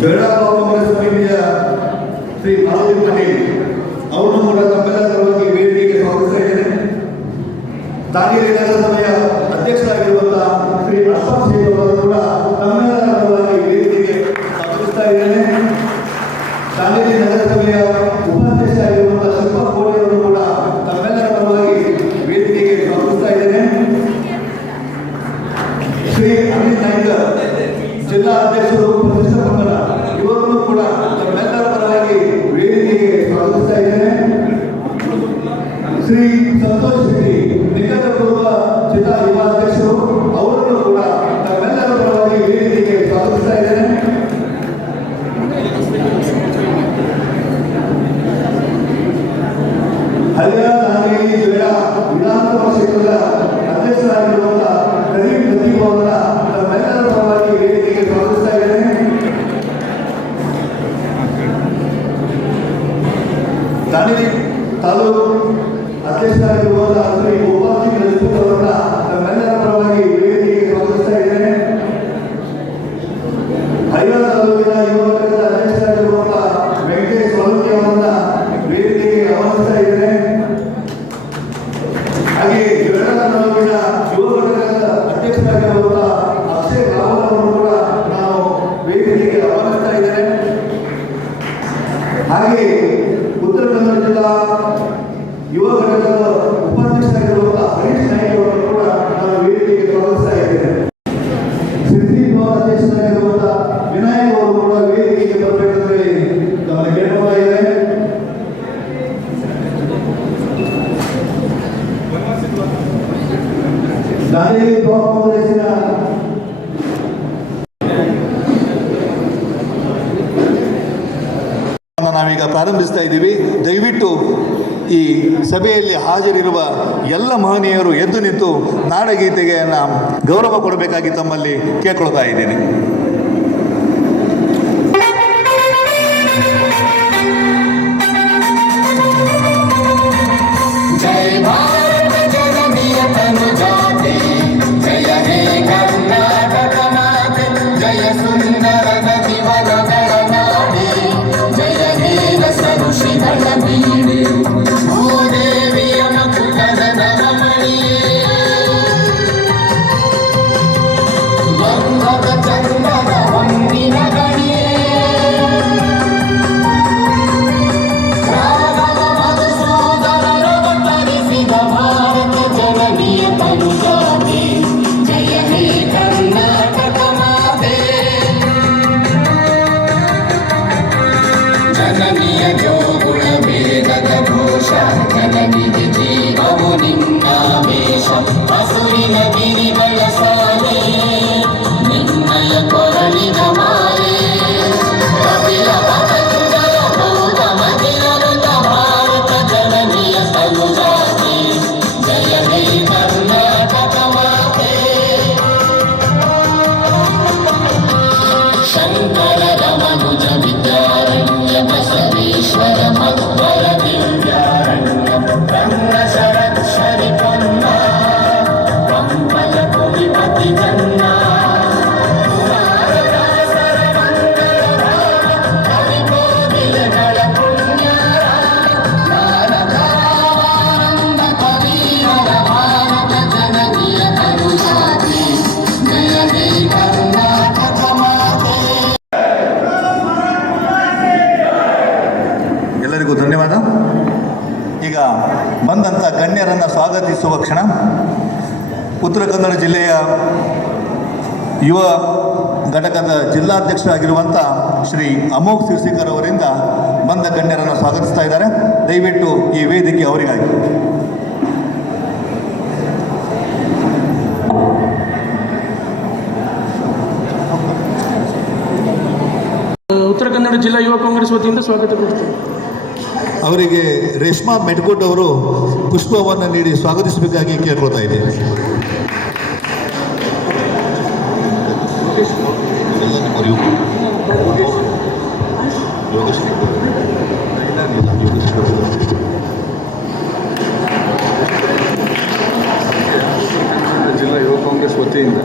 ಜಗಳ ಕಾಂಗ್ರೆಸ್ ಸಮಿತಿಯ ಶ್ರೀ ಮಾರುತಿ ಪಟೇಲ್ ಅವರನ್ನು ಕೂಡ ತಮ್ಮೆಲ್ಲರ ಪರವಾಗಿ ವೇದಿಕೆಗೆ ಸ್ವಾಗತಿಸ್ತಾ ಇದ್ದೇನೆ. ದಾಂಡೇಲಿ ನಗರಸಭೆಯ ಅಧ್ಯಕ್ಷರಾಗಿರುವಂತಹ ಶ್ರೀ ಅಶ್ವಥ್ ಶೇಖ್ ಅವರನ್ನು ಕೂಡ ತಮ್ಮೆಲ್ಲರ ಪರವಾಗಿ ವೇದಿಕೆಗೆ ಸ್ವಾಗತಿಸ್ತಾ ಇದ್ದೇನೆ. ದಾಂಡೇಲಿ ನಗರಸಭೆಯ ಉಪಾಧ್ಯಕ್ಷರಾಗಿರುವಂತಹ ಶಿಲ್ಪಾ ಕೋಳಿ ಅವರನ್ನು ಕೂಡ ತಮ್ಮೆಲ್ಲರ ಪರವಾಗಿ ವೇದಿಕೆಗೆ ಸ್ವಾಗತಿಸ್ತಾ ಇದ್ದೇನೆ. ಶ್ರೀ ಅನಿಲ್ ನಾಯ್ಕರ್ ಜಿಲ್ಲಾ ಅಧ್ಯಕ್ಷರು ಪ್ರತಿಷ್ಠಾ ಮಂಡಳ ಇವರನ್ನು ಕೂಡ ತಮ್ಮೆಲ್ಲರ ಪರವಾಗಿ ವೇದಿಕೆಗೆ ಸ್ವಾಗತಿಸ್ತಾ ಇದ್ದೇನೆ. ಶ್ರೀ ಸಂತೋಷ್ ಶೆಟ್ಟಿ ನಿಕಟಪೂರ್ವ ಜಿಲ್ಲಾ ಯುವ ಅಧ್ಯಕ್ಷರು ಅವರನ್ನು ಕೂಡ ತಮ್ಮೆಲ್ಲರ ಪರವಾಗಿ ವೇದಿಕೆಗೆ ಸ್ವಾಗತಿಸ್ತಾ ಇದ್ದೇನೆ. ಹರಿಯಾಣ ದಾಂಡೇಲಿ ಜಿಲ್ಲೆಯ ವಿಧಾನಸಭಾ ಕ್ಷೇತ್ರದ ಅಧ್ಯಕ್ಷರಾಗಿರುವಂತಹ ಕರೀಂ ಲತೀಫ್ ಅವರ ತಮ್ಮೆಲ್ಲರ ಪರವಾಗಿ ವೇದಿಕೆಗೆ ಸ್ವಾಗತಿಸ್ತಾ ಇದ್ದೇನೆ. ದಾಂಡೇಲಿ ತಾಲೂಕು ಅಧ್ಯಕ್ಷರಾಗಿರುವಂತಹ ಶ್ರೀ ಗೋಪಾಲ್ ಸಿಂಗ್ ರಜಪೂತ್ ಅವರನ್ನ ತಮ್ಮೆಲ್ಲರ ಪರವಾಗಿ ವೇದಿಕೆಗೆ ಸ್ವಾಗತಿಸ್ತಾ ಇದ್ದೇನೆ. ಹರಿಯಾಣ ತಾಲೂಕಿನ ಯುವ ಘಟಕದ ಅಧ್ಯಕ್ಷರಾಗಿರುವಂತಹ ವೆಂಕಟೇಶ್ ಸೋಲಂಕಿ ಅವರನ್ನ ವೇದಿಕೆಗೆ ಆಹ್ವಾನಿಸ್ತಾ ಇದ್ದೇನೆ. ಹಾಗೆ ಜಗಳ ತಾಲೂಕಿನ ಯುವ ಘಟಕದ ಅಧ್ಯಕ್ಷರಾಗಿರುವಂತಹ ಅಕ್ಷಯ್ ರಾವಲ್ ಅವರನ್ನು ಕೂಡ ನಾವು ವೇದಿಕೆಗೆ ಆಹ್ವಾನಿಸ್ತಾ ಇದ್ದೇನೆ. ಹಾಗೆ ಉತ್ತರ ಕನ್ನಡ ಜಿಲ್ಲಾ ಯುವ ಶಾಲೆಗೆ ಬ್ಲಾಕ್ ಕಾಂಗ್ರೆಸ್ಸಿನ ನಾವೀಗ ಪ್ರಾರಂಭಿಸ್ತಾ ಇದ್ದೀವಿ. ದಯವಿಟ್ಟು ಈ ಸಭೆಯಲ್ಲಿ ಹಾಜರಿರುವ ಎಲ್ಲ ಮಹನೀಯರು ಎದ್ದು ನಿಂತು ನಾಡಗೀತೆಗೆ ಗೌರವ ಕೊಡಬೇಕಾಗಿ ತಮ್ಮಲ್ಲಿ ಕೇಳ್ಕೊಳ್ತಾ ಇದ್ದೀನಿ. ಎಲ್ಲರಿಗೂ ಧನ್ಯವಾದ. ಈಗ ಬಂದಂಥ ಗಣ್ಯರನ್ನು ಸ್ವಾಗತಿಸುವ ಕ್ಷಣ. ಉತ್ತರ ಕನ್ನಡ ಜಿಲ್ಲೆಯ ಯುವ ಘಟಕದ ಜಿಲ್ಲಾಧ್ಯಕ್ಷರಾಗಿರುವಂಥ ಶ್ರೀ ಅಮೋಘ್ ಸಿರ್ಸಿಕರ್ ಅವರಿಂದ ಬಂದ ಗಣ್ಯರನ್ನು ಸ್ವಾಗತಿಸ್ತಾ ಇದ್ದಾರೆ. ದಯವಿಟ್ಟು ಈ ವೇದಿಕೆ ಅವರಿಗಾಗಿ. ಉತ್ತರ ಕನ್ನಡ ಜಿಲ್ಲಾ ಯುವ ಕಾಂಗ್ರೆಸ್ ವತಿಯಿಂದ ಸ್ವಾಗತ ಕೊಡ್ತೇವೆ. ಅವರಿಗೆ ರೇಷ್ಮಾ ಮೆಟ್ಕೋಟ್ ಅವರು ಪುಷ್ಪವನ್ನು ನೀಡಿ ಸ್ವಾಗತಿಸಬೇಕಾಗಿ ಕೇಳ್ಕೊಳ್ತಾ ಇದ್ದೇನೆ. ಜಿಲ್ಲಾ ಯುವ ಕಾಂಗ್ರೆಸ್ ವತಿಯಿಂದ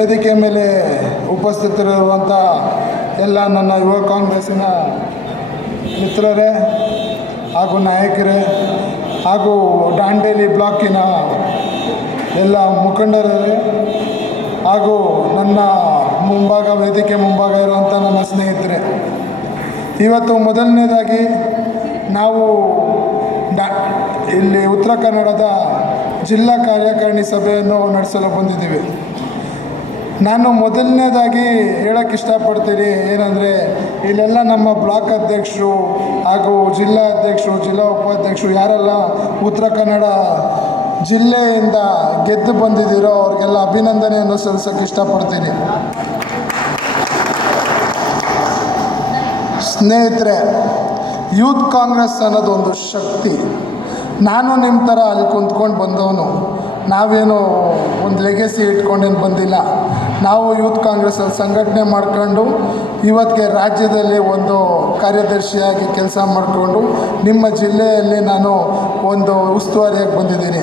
ವೇದಿಕೆ ಮೇಲೆ ಉಪಸ್ಥಿತರಿರುವಂಥ ಎಲ್ಲ ನನ್ನ ಯುವ ಕಾಂಗ್ರೆಸ್ಸಿನ ಮಿತ್ರರೇ ಹಾಗೂ ನಾಯಕರೇ ಹಾಗೂ ದಾಂಡೇಲಿ ಬ್ಲಾಕಿನ ಎಲ್ಲ ಮುಖಂಡರೇ ಹಾಗೂ ನನ್ನ ವೇದಿಕೆ ಮುಂಭಾಗ ಇರುವಂಥ ನನ್ನ ಸ್ನೇಹಿತರೆ, ಇವತ್ತು ಮೊದಲನೇದಾಗಿ ನಾವು ಇಲ್ಲಿ ಉತ್ತರ ಕನ್ನಡದ ಜಿಲ್ಲಾ ಕಾರ್ಯಕಾರಿಣಿ ಸಭೆಯನ್ನು ನಡೆಸಲು ಬಂದಿದ್ದೀವಿ. ನಾನು ಮೊದಲನೇದಾಗಿ ಹೇಳೋಕ್ಕೆ ಇಷ್ಟಪಡ್ತೀನಿ ಏನಂದರೆ, ಇಲ್ಲೆಲ್ಲ ನಮ್ಮ ಬ್ಲಾಕ್ ಅಧ್ಯಕ್ಷರು ಹಾಗೂ ಜಿಲ್ಲಾ ಅಧ್ಯಕ್ಷರು, ಜಿಲ್ಲಾ ಉಪಾಧ್ಯಕ್ಷರು ಯಾರೆಲ್ಲ ಉತ್ತರ ಕನ್ನಡ ಜಿಲ್ಲೆಯಿಂದ ಗೆದ್ದು ಬಂದಿದ್ದೀರೋ ಅವ್ರಿಗೆಲ್ಲ ಅಭಿನಂದನೆಯನ್ನು ಸಲ್ಲಿಸೋಕ್ಕೆ ಇಷ್ಟಪಡ್ತೀನಿ. ಸ್ನೇಹಿತರೆ, ಯೂತ್ ಕಾಂಗ್ರೆಸ್ ಅನ್ನೋದು ಒಂದು ಶಕ್ತಿ. ನಾನು ನಿಮ್ಮ ಥರ ಅಲ್ಲಿ ಕುಂತ್ಕೊಂಡು ಬಂದವನು, ನಾವೇನು ಒಂದು ಲೆಗೆಸಿ ಇಟ್ಕೊಂಡೇನು ಬಂದಿಲ್ಲ. ನಾವು ಯೂತ್ ಕಾಂಗ್ರೆಸ್ಸಲ್ಲಿ ಸಂಘಟನೆ ಮಾಡ್ಕೊಂಡು ಇವತ್ತಿಗೆ ರಾಜ್ಯದಲ್ಲಿ ಒಂದು ಕಾರ್ಯದರ್ಶಿಯಾಗಿ ಕೆಲಸ ಮಾಡಿಕೊಂಡು ನಿಮ್ಮ ಜಿಲ್ಲೆಯಲ್ಲಿ ನಾನು ಒಂದು ಉಸ್ತುವಾರಿಯಾಗಿ ಬಂದಿದ್ದೀನಿ.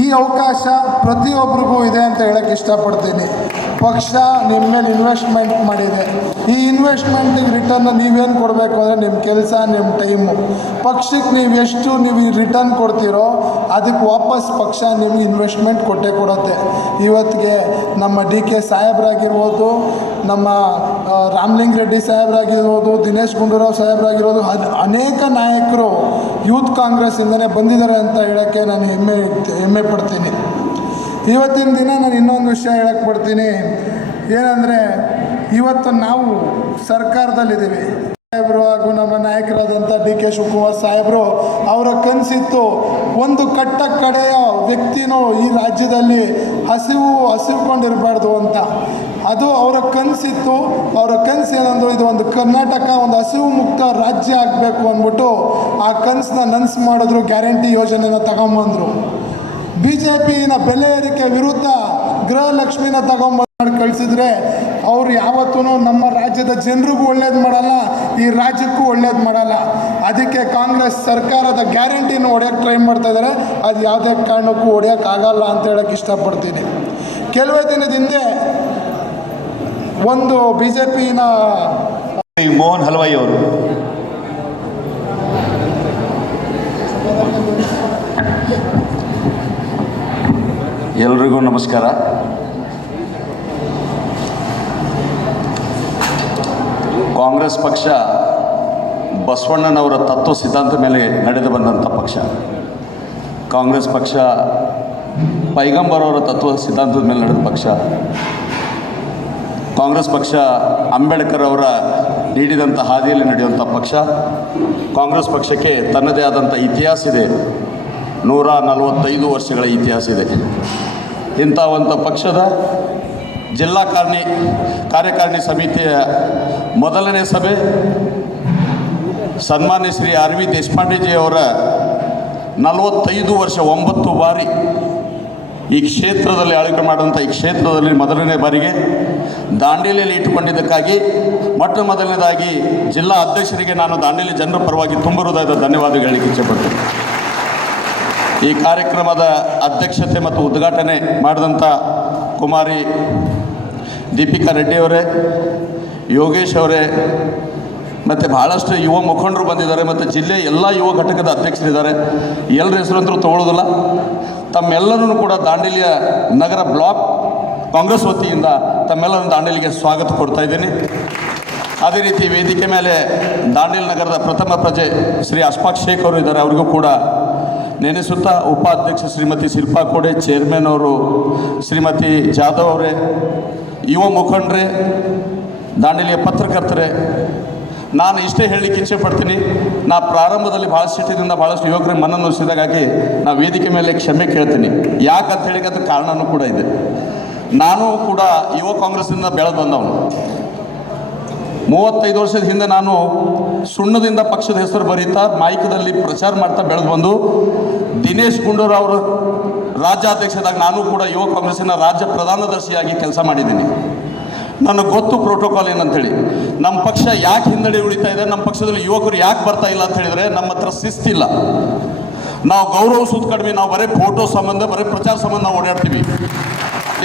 ಈ ಅವಕಾಶ ಪ್ರತಿಯೊಬ್ಬರಿಗೂ ಇದೆ ಅಂತ ಹೇಳೋಕ್ಕೆ ಇಷ್ಟಪಡ್ತೀನಿ. ಪಕ್ಷ ನಿಮ್ಮ ಮೇಲೆ ಇನ್ವೆಸ್ಟ್ಮೆಂಟ್ ಮಾಡಿದೆ. ಈ ಇನ್ವೆಸ್ಟ್ಮೆಂಟಿಗೆ ರಿಟರ್ನ್ ನೀವೇನು ಕೊಡಬೇಕು ಅಂದರೆ ನಿಮ್ಮ ಕೆಲಸ, ನಿಮ್ಮ ಟೈಮು. ಪಕ್ಷಕ್ಕೆ ನೀವು ರಿಟರ್ನ್ ಕೊಡ್ತೀರೋ ಅದಕ್ಕೆ ವಾಪಸ್ ಪಕ್ಷ ನಿಮಗೆ ಇನ್ವೆಸ್ಟ್ಮೆಂಟ್ ಕೊಟ್ಟೇ ಕೊಡುತ್ತೆ. ಇವತ್ತಿಗೆ ನಮ್ಮ DK ಸಾಹೇಬ್ರಾಗಿರ್ಬೋದು, ನಮ್ಮ ರಾಮಲಿಂಗ ರೆಡ್ಡಿ ಸಾಹೇಬ್ರಾಗಿರ್ಬೋದು, ದಿನೇಶ್ ಗುಂಡೂರಾವ್ ಸಾಹೇಬ್ರಾಗಿರ್ಬೋದು, ಅನೇಕ ನಾಯಕರು ಯೂತ್ ಕಾಂಗ್ರೆಸ್ಸಿಂದನೇ ಬಂದಿದ್ದಾರೆ ಅಂತ ಹೇಳೋಕ್ಕೆ ನಾನು ಹೆಮ್ಮೆ ಪಡ್ತೀನಿ. ಇವತ್ತಿನ ದಿನ ನಾನು ಇನ್ನೊಂದು ವಿಷಯ ಹೇಳಕ್ಕೆ ಪಡ್ತೀನಿ. ಏನಂದರೆ, ಇವತ್ತು ನಾವು ಸರ್ಕಾರದಲ್ಲಿದ್ದೀವಿ. ಸಾಹೇಬರು ಹಾಗೂ ನಮ್ಮ ನಾಯಕರಾದಂಥ DK ಶಿವಕುಮಾರ್ ಸಾಹೇಬರು ಅವರ ಕನಸಿತ್ತು, ಒಂದು ಕಡೆಯ ವ್ಯಕ್ತಿನೂ ಈ ರಾಜ್ಯದಲ್ಲಿ ಹಸಿವುಕೊಂಡಿರಬಾರ್ದು ಅಂತ. ಅದು ಅವರ ಕನಸಿತ್ತು. ಅವರ ಕನಸು ಏನಂದ್ರು, ಇದು ಒಂದು ಕರ್ನಾಟಕ ಒಂದು ಹಸಿವು ಮುಕ್ತ ರಾಜ್ಯ ಆಗಬೇಕು ಅಂದ್ಬಿಟ್ಟು ಆ ಕನಸನ್ನ ನನಸು ಮಾಡಿದ್ರು. ಗ್ಯಾರಂಟಿ ಯೋಜನೆನ ತಗೊಂಬಂದರು. BJPನ ಬೆಲೆ ಏರಿಕೆ ವಿರುದ್ಧ ಗೃಹಲಕ್ಷ್ಮಿನ ತಗೊಂಬಂದು ಕಳಿಸಿದ್ರೆ ಅವರು ಯಾವತ್ತೂ ನಮ್ಮ ರಾಜ್ಯದ ಜನರಿಗೂ ಒಳ್ಳೇದು ಮಾಡಲ್ಲ, ಈ ರಾಜ್ಯಕ್ಕೂ ಒಳ್ಳೇದು ಮಾಡಲ್ಲ. ಅದಕ್ಕೆ ಕಾಂಗ್ರೆಸ್ ಸರ್ಕಾರದ ಗ್ಯಾರಂಟಿನ ಹೊಡೆಯೋಕ್ಕೆ ಟ್ರೈ ಮಾಡ್ತಾ ಇದ್ದಾರೆ. ಅದು ಯಾವುದೇ ಕಾರಣಕ್ಕೂ ಹೊಡೆಯೋಕ್ಕಾಗಲ್ಲ ಅಂತ ಹೇಳೋಕ್ಕೆ ಇಷ್ಟಪಡ್ತೀನಿ. ಕೆಲವೇ ದಿನದ ಹಿಂದೆ ಒಂದು BJPನ ಮೋಹನ್ ಹಲ್ವಾಯಿ ಅವರು ಎಲ್ರಿಗೂ ನಮಸ್ಕಾರ. ಕಾಂಗ್ರೆಸ್ ಪಕ್ಷ ಬಸವಣ್ಣನವರ ತತ್ವ ಸಿದ್ಧಾಂತ ಮೇಲೆ ನಡೆದು ಬಂದಂಥ ಪಕ್ಷ. ಕಾಂಗ್ರೆಸ್ ಪಕ್ಷ ಪೈಗಂಬರವರ ತತ್ವ ಸಿದ್ಧಾಂತದ ಮೇಲೆ ನಡೆದ ಪಕ್ಷ. ಕಾಂಗ್ರೆಸ್ ಪಕ್ಷ ಅಂಬೇಡ್ಕರ್ ಅವರ ನೀಡಿದಂಥ ಹಾದಿಯಲ್ಲಿ ನಡೆಯುವಂಥ ಪಕ್ಷ. ಕಾಂಗ್ರೆಸ್ ಪಕ್ಷಕ್ಕೆ ತನ್ನದೇ ಆದಂಥ ಇತಿಹಾಸ ಇದೆ. 145 ವರ್ಷಗಳ ಇತಿಹಾಸ ಇದೆ. ಇಂಥ ಒಂದು ಪಕ್ಷದ ಜಿಲ್ಲಾ ಕಾರ್ಯಕಾರಿಣಿ ಸಮಿತಿಯ ಮೊದಲನೇ ಸಭೆ ಸನ್ಮಾನ್ಯ ಶ್ರೀ RV ದೇಶಪಾಂಡೆಜಿಯವರ 45 ವರ್ಷ 9 ಬಾರಿ ಈ ಕ್ಷೇತ್ರದಲ್ಲಿ ಆಳ್ವಿಕೆ ಮಾಡುವಂಥ ಈ ಕ್ಷೇತ್ರದಲ್ಲಿ ಮೊದಲನೇ ಬಾರಿಗೆ ದಾಂಡೇಲಿಯಲ್ಲಿ ಇಟ್ಟುಕೊಂಡಿದ್ದಕ್ಕಾಗಿ ಮೊದಲನೇದಾಗಿ ಜಿಲ್ಲಾ ಅಧ್ಯಕ್ಷರಿಗೆ ನಾನು ದಾಂಡೇಲಿ ಜನರ ಪರವಾಗಿ ತುಂಬ ಹೃದಯದ ಧನ್ಯವಾದ ಹೇಳಲಿಕ್ಕೆ ಇಚ್ಛೆಪಡ್ತೀನಿ. ಈ ಕಾರ್ಯಕ್ರಮದ ಅಧ್ಯಕ್ಷತೆ ಮತ್ತು ಉದ್ಘಾಟನೆ ಮಾಡಿದಂಥ ಕುಮಾರಿ ದೀಪಿಕಾ ರೆಡ್ಡಿಯವರೇ, ಯೋಗೇಶ್ ಅವರೇ, ಮತ್ತು ಭಾಳಷ್ಟು ಯುವ ಮುಖಂಡರು ಬಂದಿದ್ದಾರೆ. ಮತ್ತು ಜಿಲ್ಲೆಯ ಎಲ್ಲ ಯುವ ಘಟಕದ ಅಧ್ಯಕ್ಷರಿದ್ದಾರೆ. ಎಲ್ಲರ ಹೆಸರಂತರೂ ತಗೊಳ್ಳೋದಿಲ್ಲ. ತಮ್ಮೆಲ್ಲರೂ ಕೂಡ ದಾಂಡೇಲಿಯ ನಗರ ಬ್ಲಾಕ್ ಕಾಂಗ್ರೆಸ್ ವತಿಯಿಂದ ತಮ್ಮೆಲ್ಲರನ್ನು ದಾಂಡೇಲಿಗೆ ಸ್ವಾಗತ ಕೊಡ್ತಾ ಇದ್ದೀನಿ. ಅದೇ ರೀತಿ ವೇದಿಕೆ ಮೇಲೆ ದಾಂಡೇಲಿ ನಗರದ ಪ್ರಥಮ ಪ್ರಜೆ ಶ್ರೀ ಅಶ್ಫಾಕ್ ಶೇಖ್ ಅವರು ಇದ್ದಾರೆ. ಅವರಿಗೂ ಕೂಡ ನೆನೆಸುತ್ತಾ ಉಪಾಧ್ಯಕ್ಷ ಶ್ರೀಮತಿ ಶಿಲ್ಪಾ ಕೋಡೆ, ಚೇರ್ಮನ್ ಅವರು ಶ್ರೀಮತಿ ಜಾಧವ್ ಅವರೇ, ಯುವ ಮುಖಂಡರೇ, ದಾಂಡೇಲಿಯ ಪತ್ರಕರ್ತರೇ, ನಾನು ಇಷ್ಟೇ ಹೇಳಲಿಕ್ಕೆ ಇಚ್ಛೆ ಪಡ್ತೀನಿ. ನಾ ಪ್ರಾರಂಭದಲ್ಲಿ ಭಾಳ ಸಿಟ್ಟಿನಿಂದ ಭಾಳಷ್ಟು ಯುವಕರಿಗೆ ಮನನೊಲಿಸಿದಾಗಾಗಿ ನಾವು ವೇದಿಕೆ ಮೇಲೆ ಕ್ಷಮೆ ಕೇಳ್ತೀನಿ. ಯಾಕಂತ ಹೇಳಿ ಅದಕ್ಕೆ ಕಾರಣವೂ ಕೂಡ ಇದೆ. ನಾನು ಕೂಡ ಯುವ ಕಾಂಗ್ರೆಸ್ಸಿಂದ ಬೆಳೆದು ಬಂದವನು. 35 ವರ್ಷದ ಹಿಂದೆ ನಾನು ಸುಣ್ಣದಿಂದ ಪಕ್ಷದ ಹೆಸರು ಬರೀತಾ ಮೈಕದಲ್ಲಿ ಪ್ರಚಾರ ಮಾಡ್ತಾ ಬೆಳೆದು ಬಂದು ದಿನೇಶ್ ಗುಂಡೂರಾವ್ ಅವರು ರಾಜ್ಯಾಧ್ಯಕ್ಷರಾದಾಗ ನಾನು ಕೂಡ ಯುವ ಕಾಂಗ್ರೆಸ್ಸಿನ ರಾಜ್ಯ ಪ್ರಧಾನದರ್ಶಿಯಾಗಿ ಕೆಲಸ ಮಾಡಿದ್ದೀನಿ. ನನಗೆ ಗೊತ್ತು ಪ್ರೋಟೋಕಾಲ್ ಏನಂತೇಳಿ. ನಮ್ಮ ಪಕ್ಷ ಯಾಕೆ ಹಿನ್ನಡೆ ಉಳಿತಾ ಇದೆ, ನಮ್ಮ ಪಕ್ಷದಲ್ಲಿ ಯುವಕರು ಯಾಕೆ ಬರ್ತಾ ಇಲ್ಲ ಅಂತ ಹೇಳಿದರೆ ನಮ್ಮ ಹತ್ರ ಶಿಸ್ತಿಲ್ಲ. ನಾವು ಗೌರವಿಸೋದು ಕಡಿಮೆ, ನಾವು ಬರೀ ಫೋಟೋ ಸಂಬಂಧ, ಬರೀ ಪ್ರಚಾರ ಸಂಬಂಧ ನಾವು ಓಡಾಡ್ತೀವಿ.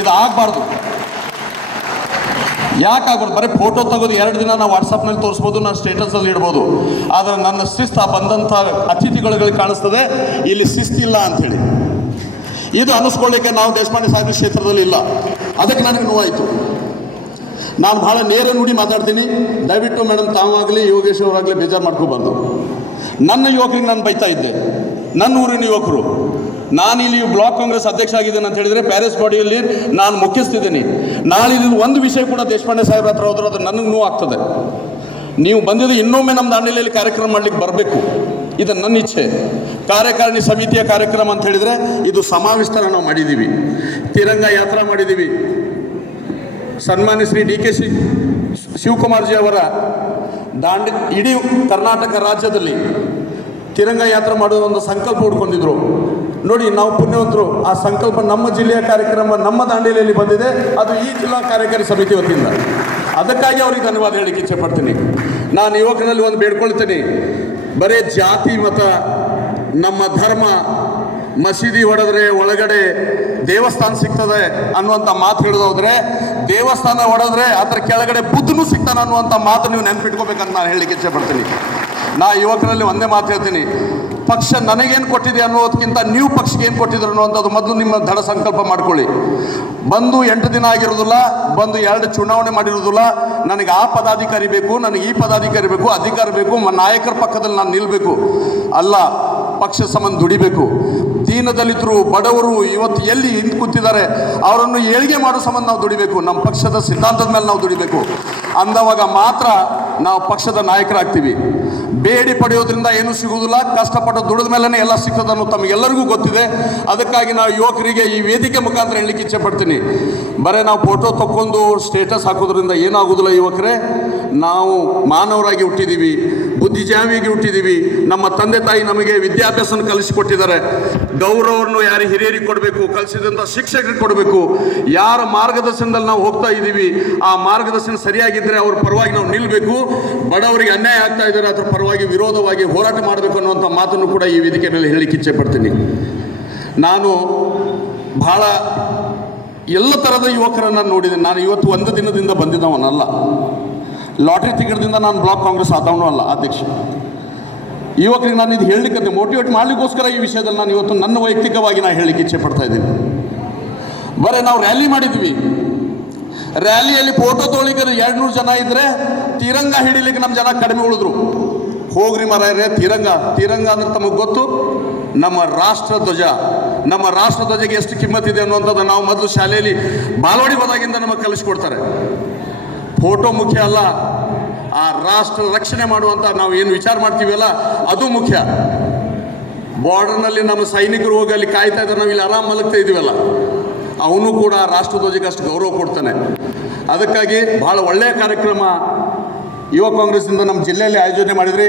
ಇದು ಆಗಬಾರ್ದು. ಯಾಕಾಗ್ಬೋದು? ಬರೀ ಫೋಟೋ ತೆಗೆದು 2 ದಿನ ನಾವು ವಾಟ್ಸಪ್ನಲ್ಲಿ ತೋರಿಸ್ಬೋದು, ನಾನು ಸ್ಟೇಟಸಲ್ಲಿ ಇಡ್ಬೋದು. ಆದರೆ ನನ್ನ ಶಿಸ್ತು ಆ ಬಂದಂಥ ಅತಿಥಿಗಳಿಗೆ ಕಾಣಿಸ್ತದೆ, ಇಲ್ಲಿ ಶಿಸ್ತಿಲ್ಲ ಅಂಥೇಳಿ. ಇದು ಅನ್ನಿಸ್ಕೊಳ್ಳಿಕ್ಕೆ ನಾವು ದೇಶಪಾಂಡೆ ಸಾಹೇಬ್ ಕ್ಷೇತ್ರದಲ್ಲಿ ಇಲ್ಲ. ಅದಕ್ಕೆ ನನಗೆ ನೋವಾಯಿತು. ನಾನು ಭಾಳ ನೇರ ನುಡಿ ಮಾತಾಡ್ತೀನಿ. ದಯವಿಟ್ಟು ಮೇಡಮ್ ತಾವಾಗಲಿ ಯೋಗೇಶ್ ಅವರಾಗಲಿ ಬೇಜಾರು ಮಾಡ್ಕೊಬಾರ್ದು. ನನ್ನ ಯುವಕರಿಗೆ ನಾನು ಬೈತಾ ಇದ್ದೆ, ನನ್ನ ಊರಿನ ಯುವಕರು. ನಾನು ಇಲ್ಲಿ ಬ್ಲಾಕ್ ಕಾಂಗ್ರೆಸ್ ಅಧ್ಯಕ್ಷ ಆಗಿದ್ದೇನೆ ಅಂತ ಹೇಳಿದರೆ ಪ್ಯಾರಿಸ್ ಬಾಡಿಯಲ್ಲಿ ನಾನು ಮುಖ್ಯಸ್ಥಿದ್ದೀನಿ. ನಾಳೆ ಇದು ಒಂದು ವಿಷಯ ಕೂಡ ದೇಶಪಾಂಡೆ ಸಾಹೇಬ್ರ ಹತ್ರ ಹೋದ್ರೆ ಅದು ನನಗೆ ನೋವು ಆಗ್ತದೆ. ನೀವು ಬಂದಿದ್ದು ಇನ್ನೊಮ್ಮೆ ನಮ್ಮ ದಾಂಡೇಲಿಯಲ್ಲಿ ಕಾರ್ಯಕ್ರಮ ಮಾಡಲಿಕ್ಕೆ ಬರಬೇಕು, ಇದು ನನ್ನ ಇಚ್ಛೆ. ಕಾರ್ಯಕಾರಿಣಿ ಸಮಿತಿಯ ಕಾರ್ಯಕ್ರಮ ಅಂತ ಹೇಳಿದರೆ ಇದು ಸಮಾವಿಸ್ತಾರ ನಾವು ಮಾಡಿದ್ದೀವಿ, ತಿರಂಗ ಯಾತ್ರಾ ಮಾಡಿದ್ದೀವಿ. ಸನ್ಮಾನ್ಯ ಶ್ರೀ ಡಿ ಕೆ ಶಿವಕುಮಾರ್ಜಿ ಅವರ ಇಡೀ ಕರ್ನಾಟಕ ರಾಜ್ಯದಲ್ಲಿ ತಿರಂಗ ಯಾತ್ರೆ ಮಾಡುವ ಒಂದು ಸಂಕಲ್ಪ ಹುಡ್ಕೊಂಡಿದ್ರು. ನೋಡಿ, ನಾವು ಪುಣ್ಯವಂತರು. ಆ ಸಂಕಲ್ಪ ನಮ್ಮ ಜಿಲ್ಲೆಯ ಕಾರ್ಯಕ್ರಮ ನಮ್ಮ ದಾಂಡೇಲಿಯಲ್ಲಿ ಬಂದಿದೆ, ಅದು ಈ ಜಿಲ್ಲಾ ಕಾರ್ಯಕಾರಿ ಸಮಿತಿ ವತಿಯಿಂದ. ಅದಕ್ಕಾಗಿ ಅವ್ರಿಗೆ ಧನ್ಯವಾದ ಹೇಳಲಿಕ್ಕೆ ಇಚ್ಛೆ ಪಡ್ತೀನಿ. ನಾನು ಯುವಕರಲ್ಲಿ ಒಂದು ಬೇಡ್ಕೊಳ್ತೀನಿ, ಬರೇ ಜಾತಿ ಮತ, ನಮ್ಮ ಧರ್ಮ, ಮಸೀದಿ ಹೊಡೆದ್ರೆ ಒಳಗಡೆ ದೇವಸ್ಥಾನ ಸಿಗ್ತದೆ ಅನ್ನುವಂಥ ಮಾತು ಹೇಳಿದೋದ್ರೆ, ದೇವಸ್ಥಾನ ಹೊಡೆದ್ರೆ ಅದರ ಕೆಳಗಡೆ ಬುದ್ಧನೂ ಸಿಗ್ತಾನೆ ಅನ್ನುವಂಥ ಮಾತು ನೀವು ನೆನ್ಪಿಟ್ಕೋಬೇಕಂತ ನಾನು ಹೇಳಲಿಕ್ಕೆ ಇಚ್ಛೆ ಪಡ್ತೀನಿ. ನಾ ಯುವಕರಲ್ಲಿ ಒಂದೇ ಮಾತು ಹೇಳ್ತೀನಿ, ಪಕ್ಷ ನನಗೇನು ಕೊಟ್ಟಿದೆ ಅನ್ನೋದಕ್ಕಿಂತ ನೀವು ಪಕ್ಷಕ್ಕೆ ಏನು ಕೊಟ್ಟಿದ್ರು ಅನ್ನುವಂಥದ್ದು ಮೊದಲು ನಿಮ್ಮ ದೃಢ ಸಂಕಲ್ಪ ಮಾಡ್ಕೊಳ್ಳಿ. ಬಂದು 8 ದಿನ ಆಗಿರೋದಿಲ್ಲ, ಬಂದು 2 ಚುನಾವಣೆ ಮಾಡಿರೋದಿಲ್ಲ. ನನಗೆ ಆ ಪದಾಧಿಕಾರಿ ಬೇಕು, ನನಗೆ ಈ ಪದಾಧಿಕಾರಿ ಬೇಕು, ಅಧಿಕಾರ ಬೇಕು, ನಾಯಕರ ಪಕ್ಕದಲ್ಲಿ ನಾನು ನಿಲ್ಲಬೇಕು ಅಲ್ಲ, ಪಕ್ಷ ಸಂಬಂಧ ದುಡಿಬೇಕು. ದೀನದಲಿತರು, ಬಡವರು ಇವತ್ತು ಎಲ್ಲಿ ಹಿಂದೆ ಕೂತಿದ್ದಾರೆ ಅವರನ್ನು ಏಳಿಗೆ ಮಾಡೋ ಸಂಬಂಧ ನಾವು ದುಡಿಬೇಕು. ನಮ್ಮ ಪಕ್ಷದ ಸಿದ್ಧಾಂತದ ಮೇಲೆ ನಾವು ದುಡಿಬೇಕು. ಅಂದವಾಗ ಮಾತ್ರ ನಾವು ಪಕ್ಷದ ನಾಯಕರಾಗ್ತೀವಿ. ಬೇಡಿ ಪಡೆಯೋದ್ರಿಂದ ಏನೂ ಸಿಗುವುದಿಲ್ಲ, ಕಷ್ಟಪಟ್ಟು ದುಡಿದ ಮೇಲೇ ಎಲ್ಲ ಸಿಗ್ತದೆ ಅನ್ನೋದು ತಮಗೆಲ್ಲರಿಗೂ ಗೊತ್ತಿದೆ. ಅದಕ್ಕಾಗಿ ನಾವು ಯುವಕರಿಗೆ ಈ ವೇದಿಕೆ ಮುಖಾಂತರ ಹೇಳಲಿಕ್ಕೆ ಇಚ್ಛೆ ಪಡ್ತೀನಿ, ಬರೀ ನಾವು ಫೋಟೋ ತಕ್ಕೊಂಡು ಸ್ಟೇಟಸ್ ಹಾಕೋದ್ರಿಂದ ಏನಾಗೋದಿಲ್ಲ ಯುವಕರೇ. ನಾವು ಮಾನವರಾಗಿ ಹುಟ್ಟಿದ್ದೀವಿ, ಬುದ್ಧಿಜೀವಿಯಾಗಿ ಹುಟ್ಟಿದ್ದೀವಿ. ನಮ್ಮ ತಂದೆ ತಾಯಿ ನಮಗೆ ವಿದ್ಯಾಭ್ಯಾಸನ ಕಲಿಸಿಕೊಟ್ಟಿದ್ದಾರೆ. ಗೌರವವನ್ನು ಯಾರು ಹಿರಿಯರಿಗೆ ಕೊಡಬೇಕು, ಕಲಿಸಿದಂಥ ಶಿಕ್ಷಕರಿಗೆ ಕೊಡಬೇಕು. ಯಾರ ಮಾರ್ಗದರ್ಶನದಲ್ಲಿ ನಾವು ಹೋಗ್ತಾ ಇದ್ದೀವಿ, ಆ ಮಾರ್ಗದರ್ಶನ ಸರಿಯಾಗಿದ್ದರೆ ಅವ್ರ ಪರವಾಗಿ ನಾವು ನಿಲ್ಲಬೇಕು. ಬಡವರಿಗೆ ಅನ್ಯಾಯ ಆಗ್ತಾ ಇದ್ದಾರೆ, ಅದ್ರ ಪರವಾಗಿ ವಿರೋಧವಾಗಿ ಹೋರಾಟ ಮಾಡಬೇಕು ಅನ್ನುವಂಥ ಮಾತನ್ನು ಕೂಡ ಈ ವೇದಿಕೆ ಮೇಲೆ ಹೇಳಲಿಕ್ಕೆ ಇಚ್ಛೆ ಪಡ್ತೀನಿ. ನಾನು ಬಹಳ ಎಲ್ಲ ಥರದ ಯುವಕರನ್ನು ನೋಡಿದ್ದೇನೆ. ನಾನು ಇವತ್ತು ಒಂದು ದಿನದಿಂದ ಬಂದಿದ್ದವನಲ್ಲ, ಲಾಟ್ರಿ ಟಿಕೆಟ್ದಿಂದ ನಾನು ಬ್ಲಾಕ್ ಕಾಂಗ್ರೆಸ್ ಆದವನು ಅಲ್ಲ, ಅಧ್ಯಕ್ಷ. ಯುವಕರಿಗೆ ನಾನು ಇದು ಹೇಳಲಿಕ್ಕೆ ಮೋಟಿವೇಟ್ ಮಾಡಲಿಕ್ಕೋಸ್ಕರ ಈ ವಿಷಯದಲ್ಲಿ ನಾನು ಇವತ್ತು ನನ್ನ ವೈಯಕ್ತಿಕವಾಗಿ ನಾನು ಹೇಳಲಿಕ್ಕೆ ಇಚ್ಛೆ ಪಡ್ತಾ ಇದ್ದೀನಿ. ಬರೀ ನಾವು ರ್ಯಾಲಿ ಮಾಡಿದ್ವಿ, ರ್ಯಾಲಿಯಲ್ಲಿ ಫೋಟೋ ತೊಗೊಳ್ಳಿಕ್ಕೆ 200 ಜನ ಇದ್ದರೆ ತಿರಂಗ ಹಿಡಿಲಿಕ್ಕೆ ನಮ್ಮ ಜನ ಕಡಿಮೆ ಉಳಿದ್ರು. ಹೋಗ್ರಿ ಮರಾಯರೇ, ತಿರಂಗ ಅಂದ್ರೆ ತಮಗೆ ಗೊತ್ತು, ನಮ್ಮ ರಾಷ್ಟ್ರ ಧ್ವಜ. ನಮ್ಮ ರಾಷ್ಟ್ರ ಧ್ವಜಕ್ಕೆ ಎಷ್ಟು ಕಿಮ್ಮತ್ತಿದೆ ಅನ್ನುವಂಥದ್ದು ನಾವು ಮೊದಲು ಶಾಲೆಯಲ್ಲಿ ಬಾಲವಾಡಿ ಹೋದಾಗಿಂದ ನಮಗೆ ಕಲಿಸ್ಕೊಡ್ತಾರೆ. ಫೋಟೋ ಮುಖ್ಯ ಅಲ್ಲ, ಆ ರಾಷ್ಟ್ರ ರಕ್ಷಣೆ ಮಾಡುವಂಥ ನಾವು ಏನು ವಿಚಾರ ಮಾಡ್ತೀವಲ್ಲ ಅದು ಮುಖ್ಯ. ಬಾರ್ಡರ್ನಲ್ಲಿ ನಮ್ಮ ಸೈನಿಕರು ಹೋಗಿ ಅಲ್ಲಿ ಕಾಯ್ತಾ ಇದ್ದಾರೆ, ನಾವು ಇಲ್ಲಿ ಆರಾಮ್ ಮಲಗ್ತಾ ಇದ್ದೀವಲ್ಲ, ಅವನು ಕೂಡ ರಾಷ್ಟ್ರ ಧ್ವಜಕ್ಕೆ ಅಷ್ಟು ಗೌರವ ಕೊಡ್ತಾನೆ. ಅದಕ್ಕಾಗಿ ಭಾಳ ಒಳ್ಳೆಯ ಕಾರ್ಯಕ್ರಮ ಯುವ ಕಾಂಗ್ರೆಸ್ಸಿಂದ ನಮ್ಮ ಜಿಲ್ಲೆಯಲ್ಲಿ ಆಯೋಜನೆ ಮಾಡಿದ್ರಿ.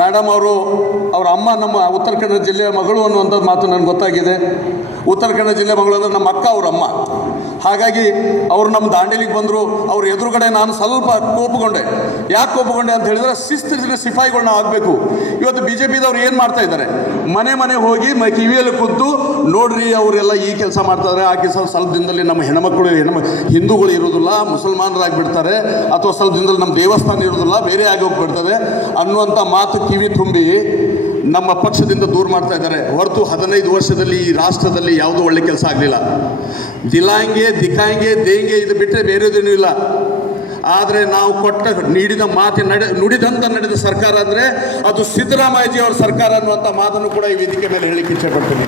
ಮೇಡಮ್ ಅವ್ರ ಅಮ್ಮ ನಮ್ಮ ಉತ್ತರ ಕನ್ನಡ ಜಿಲ್ಲೆಯ ಮಗಳು ಅನ್ನುವಂಥದ್ದು ಮಾತು ನನಗೆ ಗೊತ್ತಾಗಿದೆ. ಉತ್ತರ ಕನ್ನಡ ಜಿಲ್ಲೆ ಮಗಳು ಅಂದರೆ ನಮ್ಮ ಅಕ್ಕ ಅವ್ರ ಅಮ್ಮ. ಹಾಗಾಗಿ ಅವರು ನಮ್ಮ ದಾಂಡೇಲಿಗೆ ಬಂದರು. ಅವ್ರ ಎದುರುಗಡೆ ನಾನು ಸ್ವಲ್ಪ ಕೋಪಗೊಂಡೆ. ಯಾಕೆ ಕೋಪಗೊಂಡೆ ಅಂತ ಹೇಳಿದರೆ, ಶಿಸ್ತಿನ ಸಿಪಾಯಿಗಳನ್ನ ಆಗಬೇಕು. ಇವತ್ತು BJPದವ್ರು ಏನು ಮಾಡ್ತಾ ಇದ್ದಾರೆ, ಮನೆ ಹೋಗಿ ಕಿವಿಯಲ್ಲಿ ಕೂತು ನೋಡ್ರಿ ಅವರೆಲ್ಲ ಈ ಕೆಲಸ ಮಾಡ್ತಾರೆ, ಆ ಕೆಲಸ ಸ್ವಲ್ಪ ದಿನದಲ್ಲಿ ನಮ್ಮ ಹೆಣ್ಮಕ್ಳು ಹಿಂದೂಗಳು ಇರೋದಿಲ್ಲ, ಮುಸಲ್ಮಾನರಾಗಿಬಿಡ್ತಾರೆ, ಅಥವಾ ಸ್ವಲ್ಪ ದಿನದಲ್ಲಿ ನಮ್ಮ ದೇವಸ್ಥಾನ ಇರೋದಿಲ್ಲ, ಬೇರೆ ಆಗಿ ಹೋಗ್ಬಿಡ್ತದೆ ಅನ್ನುವಂಥ ಮಾತು ಕಿವಿ ತುಂಬಿ ನಮ್ಮ ಪಕ್ಷದಿಂದ ದೂರ ಮಾಡ್ತಾ ಇದ್ದಾರೆ. ಹೊರತು 15 ವರ್ಷದಲ್ಲಿ ಈ ರಾಷ್ಟ್ರದಲ್ಲಿ ಯಾವುದೂ ಒಳ್ಳೆ ಕೆಲಸ ಆಗಲಿಲ್ಲ. ದಿಲಾಂಗೆ ದಿಕ್ಕಾಂಗೆ ದೇಂಗೆ ಇದು ಬಿಟ್ಟರೆ ಬೇರೆದೇನೂ ಇಲ್ಲ. ಆದರೆ ನಾವು ನೀಡಿದ ನುಡಿದಂತ ನಡೆದ ಸರ್ಕಾರ ಅಂದರೆ ಅದು ಸಿದ್ದರಾಮಯ್ಯಜಿ ಅವರ ಸರ್ಕಾರ ಅನ್ನುವಂಥ ಮಾತನ್ನು ಕೂಡ ಈ ವೇದಿಕೆ ಮೇಲೆ ಹೇಳಲಿಕ್ಕೆ ಇಚ್ಛೆ ಪಡ್ತೀನಿ.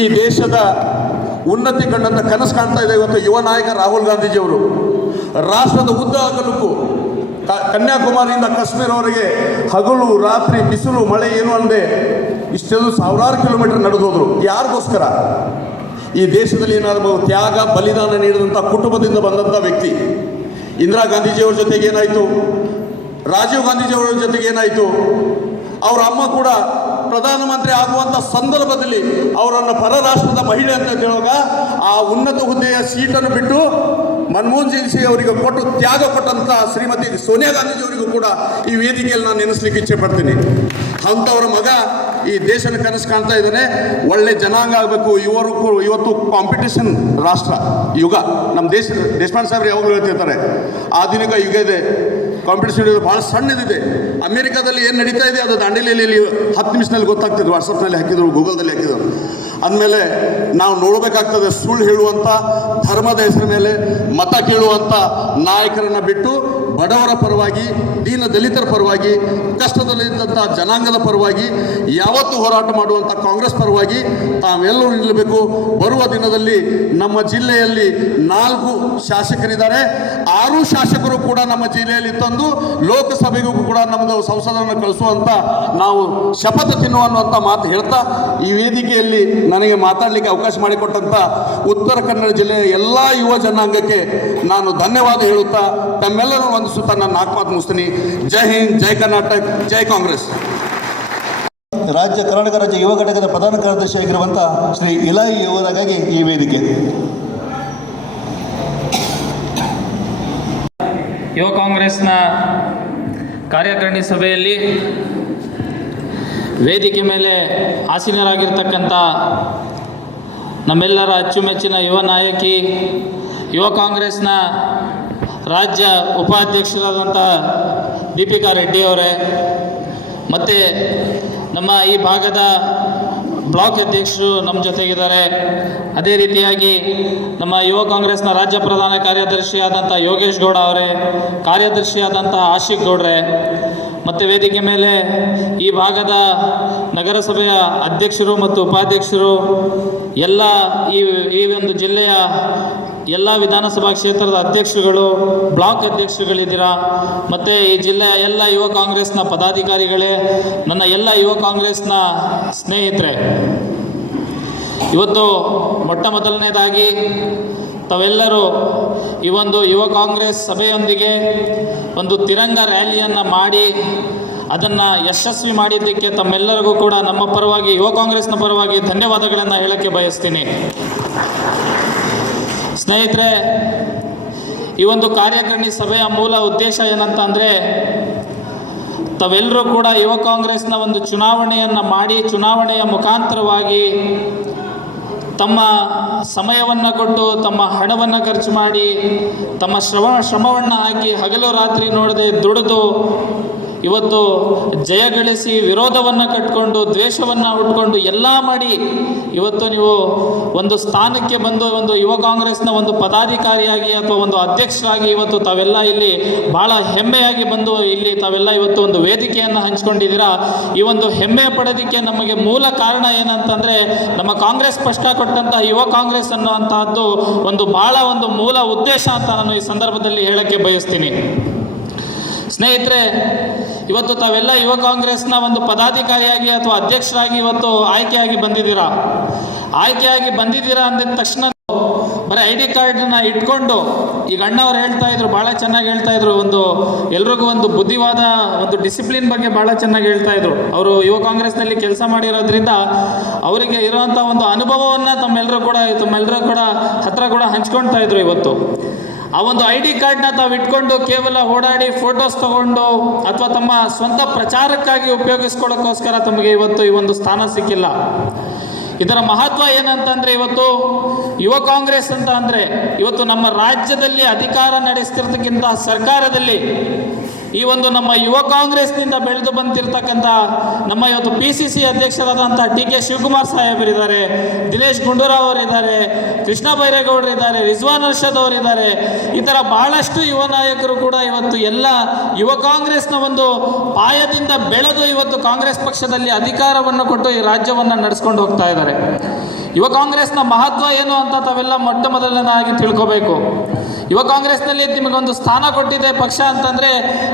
ಈ ದೇಶದ ಉನ್ನತಿ ಕಂಡಂಥ ಕನಸು ಕಾಣ್ತಾ ಇದೆ ಇವತ್ತು ಯುವ ನಾಯಕ ರಾಹುಲ್ ಗಾಂಧೀಜಿಯವರು. ರಾಷ್ಟ್ರದ ಉದ್ದ ಅಗಲಕ್ಕೂ ಕನ್ಯಾಕುಮಾರಿಯಿಂದ ಕಾಶ್ಮೀರವರೆಗೆ ಹಗಲು ರಾತ್ರಿ ಬಿಸಿಲು ಮಳೆ ಏನು ಅನ್ನದೆ ಇಷ್ಟೆಲ್ಲ 1000 ಕಿಲೋಮೀಟರ್ ನಡೆದೋದ್ರು. ಯಾರಿಗೋಸ್ಕರ? ಈ ದೇಶದಲ್ಲಿ ಏನಾದರೂ ತ್ಯಾಗ ಬಲಿದಾನ ನೀಡಿದಂಥ ಕುಟುಂಬದಿಂದ ಬಂದಂಥ ವ್ಯಕ್ತಿ. ಇಂದಿರಾ ಗಾಂಧೀಜಿಯವ್ರ ಜೊತೆಗೆ ಏನಾಯಿತು, ರಾಜೀವ್ ಗಾಂಧೀಜಿಯವರ ಜೊತೆಗೆ ಏನಾಯಿತು, ಅವರ ಅಮ್ಮ ಕೂಡ ಪ್ರಧಾನಮಂತ್ರಿ ಆಗುವಂಥ ಸಂದರ್ಭದಲ್ಲಿ ಅವರನ್ನು ಪರರಾಷ್ಟ್ರದ ಮಹಿಳೆ ಅಂತ ಹೇಳುವಾಗ ಆ ಉನ್ನತ ಹುದ್ದೆಯ ಸೀಟನ್ನು ಬಿಟ್ಟು ಮನಮೋಹನ್ ಸಿಂಗ್ ಅವರಿಗೆ ಕೊಟ್ಟು ತ್ಯಾಗ ಕೊಟ್ಟಂಥ ಶ್ರೀಮತಿ ಸೋನಿಯಾ ಗಾಂಧೀಜಿಯವರಿಗೂ ಕೂಡ ಈ ವೇದಿಕೆಯಲ್ಲಿ ನಾನು ನೆನೆಸ್ಲಿಕ್ಕೆ ಇಚ್ಛೆ ಪಡ್ತೀನಿ. ಅಂಥವರ ಮಗ ಈ ದೇಶದ ಕನಸು ಕಾಣ್ತಾ ಇದ್ದಾನೆ. ಒಳ್ಳೆ ಜನಾಂಗ ಆಗಬೇಕು. ಇವತ್ತು ಕಾಂಪಿಟೇಷನ್ ರಾಷ್ಟ್ರ ಯುಗ. ನಮ್ಮ ದೇಶಪಾಂಡೆ ಸಾಹೇಬ್ರು ಯಾವಾಗಲೂ ಹೇಳ್ತಿರ್ತಾರೆ, ಆಧುನಿಕ ಯುಗ ಇದೆ, ಕಾಂಪಿಟೇಷನ್ ಇದು ಭಾಳ ಸಣ್ಣದಿದೆ. ಅಮೆರಿಕಾದಲ್ಲಿ ಏನು ನಡೀತಾ ಇದೆ ಅದು ದಾಂಡೇಲಿಯಲ್ಲಿ 10 ನಿಮಿಷದಲ್ಲಿ ಗೊತ್ತಾಗ್ತದೆ. ವಾಟ್ಸಪ್ನಲ್ಲಿ ಹಾಕಿದ್ರು, ಗೂಗಲ್ದಲ್ಲಿ ಹಾಕಿದ್ರು. ಅಂದಮೇಲೆ ನಾವು ನೋಡಬೇಕಾಗ್ತದೆ, ಸುಳ್ಳು ಹೇಳುವಂಥ, ಧರ್ಮದ ಹೆಸರ ಮೇಲೆ ಮತ ಕೇಳುವಂಥ ನಾಯಕರನ್ನು ಬಿಟ್ಟು ಬಡವರ ಪರವಾಗಿ, ದೀನ ದಲಿತರ ಪರವಾಗಿ, ಕಷ್ಟದಲ್ಲಿದ್ದಂಥ ಜನಾಂಗದ ಪರವಾಗಿ ಯಾವತ್ತೂ ಹೋರಾಟ ಮಾಡುವಂಥ ಕಾಂಗ್ರೆಸ್ ಪರವಾಗಿ ತಾವೆಲ್ಲರೂ ನಿಲ್ಲಬೇಕು. ಬರುವ ದಿನದಲ್ಲಿ ನಮ್ಮ ಜಿಲ್ಲೆಯಲ್ಲಿ 4 ಶಾಸಕರಿದ್ದಾರೆ. 6 ಶಾಸಕರು ಕೂಡ ನಮ್ಮ ಜಿಲ್ಲೆಯಲ್ಲಿ ತಂದು ಲೋಕಸಭೆಗೂ ಕೂಡ ನಮ್ಮದು ಸಂಸದರನ್ನು ಕಳಿಸುವಂಥ ನಾವು ಶಪಥ ತಿನ್ನುವಂಥ ಮಾತು ಹೇಳ್ತಾ, ಈ ವೇದಿಕೆಯಲ್ಲಿ ನನಗೆ ಮಾತಾಡಲಿಕ್ಕೆ ಅವಕಾಶ ಮಾಡಿಕೊಟ್ಟಂಥ ಉತ್ತರ ಕನ್ನಡ ಜಿಲ್ಲೆಯ ಎಲ್ಲ ಯುವ ಜನಾಂಗಕ್ಕೆ ನಾನು ಧನ್ಯವಾದ ಹೇಳುತ್ತಾ ತಮ್ಮೆಲ್ಲರೂ ವಂದಿಸುತ್ತಾ ನನ್ನ 4 ಮಾತು ಮುಗಿಸ್ತೀನಿ. ಜೈ ಹಿಂದ್, ಜೈ ಕರ್ನಾಟಕ, ಜೈ ಕಾಂಗ್ರೆಸ್. ಕರ್ನಾಟಕ ರಾಜ್ಯ ಯುವ ಘಟಕದ ಪ್ರಧಾನ ಕಾರ್ಯದರ್ಶಿಯಾಗಿರುವಂಥ ಶ್ರೀ ಇಲಾಯಿ ಅವರಿಗಾಗಿ ಈ ವೇದಿಕೆ. ಯುವ ಕಾಂಗ್ರೆಸ್ನ ಕಾರ್ಯಕಾರಿಣಿ ಸಭೆಯಲ್ಲಿ ವೇದಿಕೆ ಮೇಲೆ ಆಸೀನರಾಗಿರ್ತಕ್ಕಂಥ ನಮ್ಮೆಲ್ಲರ ಅಚ್ಚುಮೆಚ್ಚಿನ ಯುವ ನಾಯಕಿ, ಯುವ ಕಾಂಗ್ರೆಸ್ನ ರಾಜ್ಯ ಉಪಾಧ್ಯಕ್ಷರಾದಂಥ ದೀಪಿಕಾ ರೆಡ್ಡಿ ಅವರೇ, ಮತ್ತು ನಮ್ಮ ಈ ಭಾಗದ ಬ್ಲಾಕ್ ಅಧ್ಯಕ್ಷರು ನಮ್ಮ ಜೊತೆಗಿದ್ದಾರೆ. ಅದೇ ರೀತಿಯಾಗಿ ನಮ್ಮ ಯುವ ಕಾಂಗ್ರೆಸ್ನ ರಾಜ್ಯ ಪ್ರಧಾನ ಕಾರ್ಯದರ್ಶಿಯಾದಂಥ ಯೋಗೇಶ್ ಗೌಡ ಅವರೇ, ಕಾರ್ಯದರ್ಶಿಯಾದಂಥ ಆಶಿಕ್ ಗೌಡ್ರೆ, ಮತ್ತು ವೇದಿಕೆ ಮೇಲೆ ಈ ಭಾಗದ ನಗರಸಭೆಯ ಅಧ್ಯಕ್ಷರು ಮತ್ತು ಉಪಾಧ್ಯಕ್ಷರು, ಎಲ್ಲ ಈ ಒಂದು ಜಿಲ್ಲೆಯ ಎಲ್ಲ ವಿಧಾನಸಭಾ ಕ್ಷೇತ್ರದ ಅಧ್ಯಕ್ಷರುಗಳು, ಬ್ಲಾಕ್ ಅಧ್ಯಕ್ಷರುಗಳಿದ್ದೀರಾ, ಮತ್ತು ಈ ಜಿಲ್ಲೆಯ ಎಲ್ಲ ಯುವ ಕಾಂಗ್ರೆಸ್ನ ಪದಾಧಿಕಾರಿಗಳೇ, ನನ್ನ ಎಲ್ಲ ಯುವ ಕಾಂಗ್ರೆಸ್ನ ಸ್ನೇಹಿತರೆ, ಇವತ್ತು ಮೊಟ್ಟ ಮೊದಲನೇದಾಗಿ ತಾವೆಲ್ಲರೂ ಈ ಒಂದು ಯುವ ಕಾಂಗ್ರೆಸ್ ಸಭೆಯೊಂದಿಗೆ ಒಂದು ತಿರಂಗ ರ್ಯಾಲಿಯನ್ನು ಮಾಡಿ ಅದನ್ನು ಯಶಸ್ವಿ ಮಾಡಿದ್ದಕ್ಕೆ ತಮ್ಮೆಲ್ಲರಿಗೂ ಕೂಡ ನಮ್ಮ ಪರವಾಗಿ, ಯುವ ಕಾಂಗ್ರೆಸ್ನ ಪರವಾಗಿ ಧನ್ಯವಾದಗಳನ್ನು ಹೇಳೋಕ್ಕೆ ಬಯಸ್ತೀನಿ. ಸ್ನೇಹಿತರೆ, ಈ ಒಂದು ಕಾರ್ಯಕಾರಿಣಿ ಸಭೆಯ ಮೂಲ ಉದ್ದೇಶ ಏನಂತ ಅಂದರೆ, ತಾವೆಲ್ಲರೂ ಕೂಡ ಯುವ ಕಾಂಗ್ರೆಸ್ನ ಒಂದು ಚುನಾವಣೆಯನ್ನು ಮಾಡಿ, ಚುನಾವಣೆಯ ಮುಖಾಂತರವಾಗಿ ತಮ್ಮ ಸಮಯವನ್ನು ಕೊಟ್ಟು, ತಮ್ಮ ಹಣವನ್ನು ಖರ್ಚು ಮಾಡಿ, ತಮ್ಮ ಶ್ರಮವನ್ನು ಹಾಕಿ, ಹಗಲು ರಾತ್ರಿ ನೋಡದೆ ದುಡಿದು ಇವತ್ತು ಜಯಗಳಿಸಿ, ವಿರೋಧವನ್ನು ಕಟ್ಟಿಕೊಂಡು, ದ್ವೇಷವನ್ನು ಹುಟ್ಕೊಂಡು ಎಲ್ಲ ಮಾಡಿ ಇವತ್ತು ನೀವು ಒಂದು ಸ್ಥಾನಕ್ಕೆ ಬಂದು ಒಂದು ಯುವ ಕಾಂಗ್ರೆಸ್ನ ಒಂದು ಪದಾಧಿಕಾರಿಯಾಗಿ ಅಥವಾ ಒಂದು ಅಧ್ಯಕ್ಷರಾಗಿ ಇವತ್ತು ತಾವೆಲ್ಲ ಇಲ್ಲಿ ಭಾಳ ಹೆಮ್ಮೆಯಾಗಿ ಬಂದು ಇಲ್ಲಿ ತಾವೆಲ್ಲ ಇವತ್ತು ಒಂದು ವೇದಿಕೆಯನ್ನು ಹಂಚ್ಕೊಂಡಿದ್ದೀರಾ. ಈ ಒಂದು ಹೆಮ್ಮೆ ಪಡೋದಕ್ಕೆ ನಮಗೆ ಮೂಲ ಕಾರಣ ಏನಂತಂದರೆ, ನಮ್ಮ ಕಾಂಗ್ರೆಸ್ ಪಕ್ಷ ಕೊಟ್ಟಂತಹ ಯುವ ಕಾಂಗ್ರೆಸ್ ಅನ್ನುವಂತಹದ್ದು ಒಂದು ಭಾಳ ಒಂದು ಮೂಲ ಉದ್ದೇಶ ಅಂತ ನಾನು ಈ ಸಂದರ್ಭದಲ್ಲಿ ಹೇಳೋಕ್ಕೆ ಬಯಸ್ತೀನಿ. ಸ್ನೇಹಿತರೆ, ಇವತ್ತು ತಾವೆಲ್ಲ ಯುವ ಕಾಂಗ್ರೆಸ್ನ ಒಂದು ಪದಾಧಿಕಾರಿಯಾಗಿ ಅಥವಾ ಅಧ್ಯಕ್ಷರಾಗಿ ಇವತ್ತು ಆಯ್ಕೆಯಾಗಿ ಬಂದಿದ್ದೀರಾ. ಆಯ್ಕೆಯಾಗಿ ಬಂದಿದ್ದೀರಾ ಅಂದಿದ ತಕ್ಷಣ ಬರೀ ID ಕಾರ್ಡನ್ನ ಇಟ್ಕೊಂಡು, ಈಗ ಅಣ್ಣವ್ರು ಹೇಳ್ತಾ ಇದ್ರು, ಭಾಳ ಚೆನ್ನಾಗಿ ಹೇಳ್ತಾ ಇದ್ರು, ಒಂದು ಎಲ್ರಿಗೂ ಒಂದು ಬುದ್ಧಿವಾದ, ಒಂದು ಡಿಸಿಪ್ಲಿನ್ ಬಗ್ಗೆ ಭಾಳ ಚೆನ್ನಾಗಿ ಹೇಳ್ತಾ ಇದ್ರು. ಅವರು ಯುವ ಕಾಂಗ್ರೆಸ್ನಲ್ಲಿ ಕೆಲಸ ಮಾಡಿರೋದ್ರಿಂದ ಅವರಿಗೆ ಇರುವಂಥ ಒಂದು ಅನುಭವವನ್ನು ತಮ್ಮೆಲ್ಲರೂ ಕೂಡ ಹತ್ರ ಕೂಡ ಹಂಚ್ಕೊಳ್ತಾ ಇದ್ರು. ಇವತ್ತು ಆ ಒಂದು ID ಕಾರ್ಡ್ನ ತಾವು ಇಟ್ಕೊಂಡು ಕೇವಲ ಓಡಾಡಿ ಫೋಟೋಸ್ ತಗೊಂಡು ಅಥವಾ ತಮ್ಮ ಸ್ವಂತ ಪ್ರಚಾರಕ್ಕಾಗಿ ಉಪಯೋಗಿಸ್ಕೊಳ್ಳೋಕ್ಕೋಸ್ಕರ ತಮಗೆ ಇವತ್ತು ಈ ಒಂದು ಸ್ಥಾನ ಸಿಕ್ಕಿಲ್ಲ. ಇದರ ಮಹತ್ವ ಏನಂತಂದರೆ, ಇವತ್ತು ಯುವ ಕಾಂಗ್ರೆಸ್ ಅಂತ ಅಂದರೆ ಇವತ್ತು ನಮ್ಮ ರಾಜ್ಯದಲ್ಲಿ ಅಧಿಕಾರ ನಡೆಸ್ತಿರ್ತಕ್ಕಂಥ ಸರ್ಕಾರದಲ್ಲಿ ಈ ಒಂದು ನಮ್ಮ ಯುವ ಕಾಂಗ್ರೆಸ್ನಿಂದ ಬೆಳೆದು ಬಂದಿರತಕ್ಕಂಥ ನಮ್ಮ ಇವತ್ತು PCC ಅಧ್ಯಕ್ಷರಾದಂಥ DK ಶಿವಕುಮಾರ್ ಸಾಹೇಬರಿದ್ದಾರೆ, ದಿನೇಶ್ ಗುಂಡೂರಾವ್ ಅವರಿದ್ದಾರೆ, ಕೃಷ್ಣ ಬೈರೇಗೌಡರಿದ್ದಾರೆ, ರಿಜ್ವಾನ್ ಅರ್ಷದ್ ಅವರಿದ್ದಾರೆ. ಈ ಥರ ಭಾಳಷ್ಟು ಯುವ ನಾಯಕರು ಕೂಡ ಇವತ್ತು ಎಲ್ಲ ಯುವ ಕಾಂಗ್ರೆಸ್ನ ಒಂದು ಪಾಯದಿಂದ ಬೆಳೆದು ಇವತ್ತು ಕಾಂಗ್ರೆಸ್ ಪಕ್ಷದಲ್ಲಿ ಅಧಿಕಾರವನ್ನು ಕೊಟ್ಟು ಈ ರಾಜ್ಯವನ್ನು ನಡೆಸ್ಕೊಂಡು ಹೋಗ್ತಾ ಇದ್ದಾರೆ. ಯುವ ಕಾಂಗ್ರೆಸ್ನ ಮಹತ್ವ ಏನು ಅಂತ ತಾವೆಲ್ಲ ಮೊಟ್ಟ ಮೊದಲನೇದಾಗಿ ತಿಳ್ಕೋಬೇಕು. ಯುವ ಕಾಂಗ್ರೆಸ್ನಲ್ಲಿ ನಿಮಗೊಂದು ಸ್ಥಾನ ಕೊಟ್ಟಿದೆ ಪಕ್ಷ ಅಂತಂದರೆ,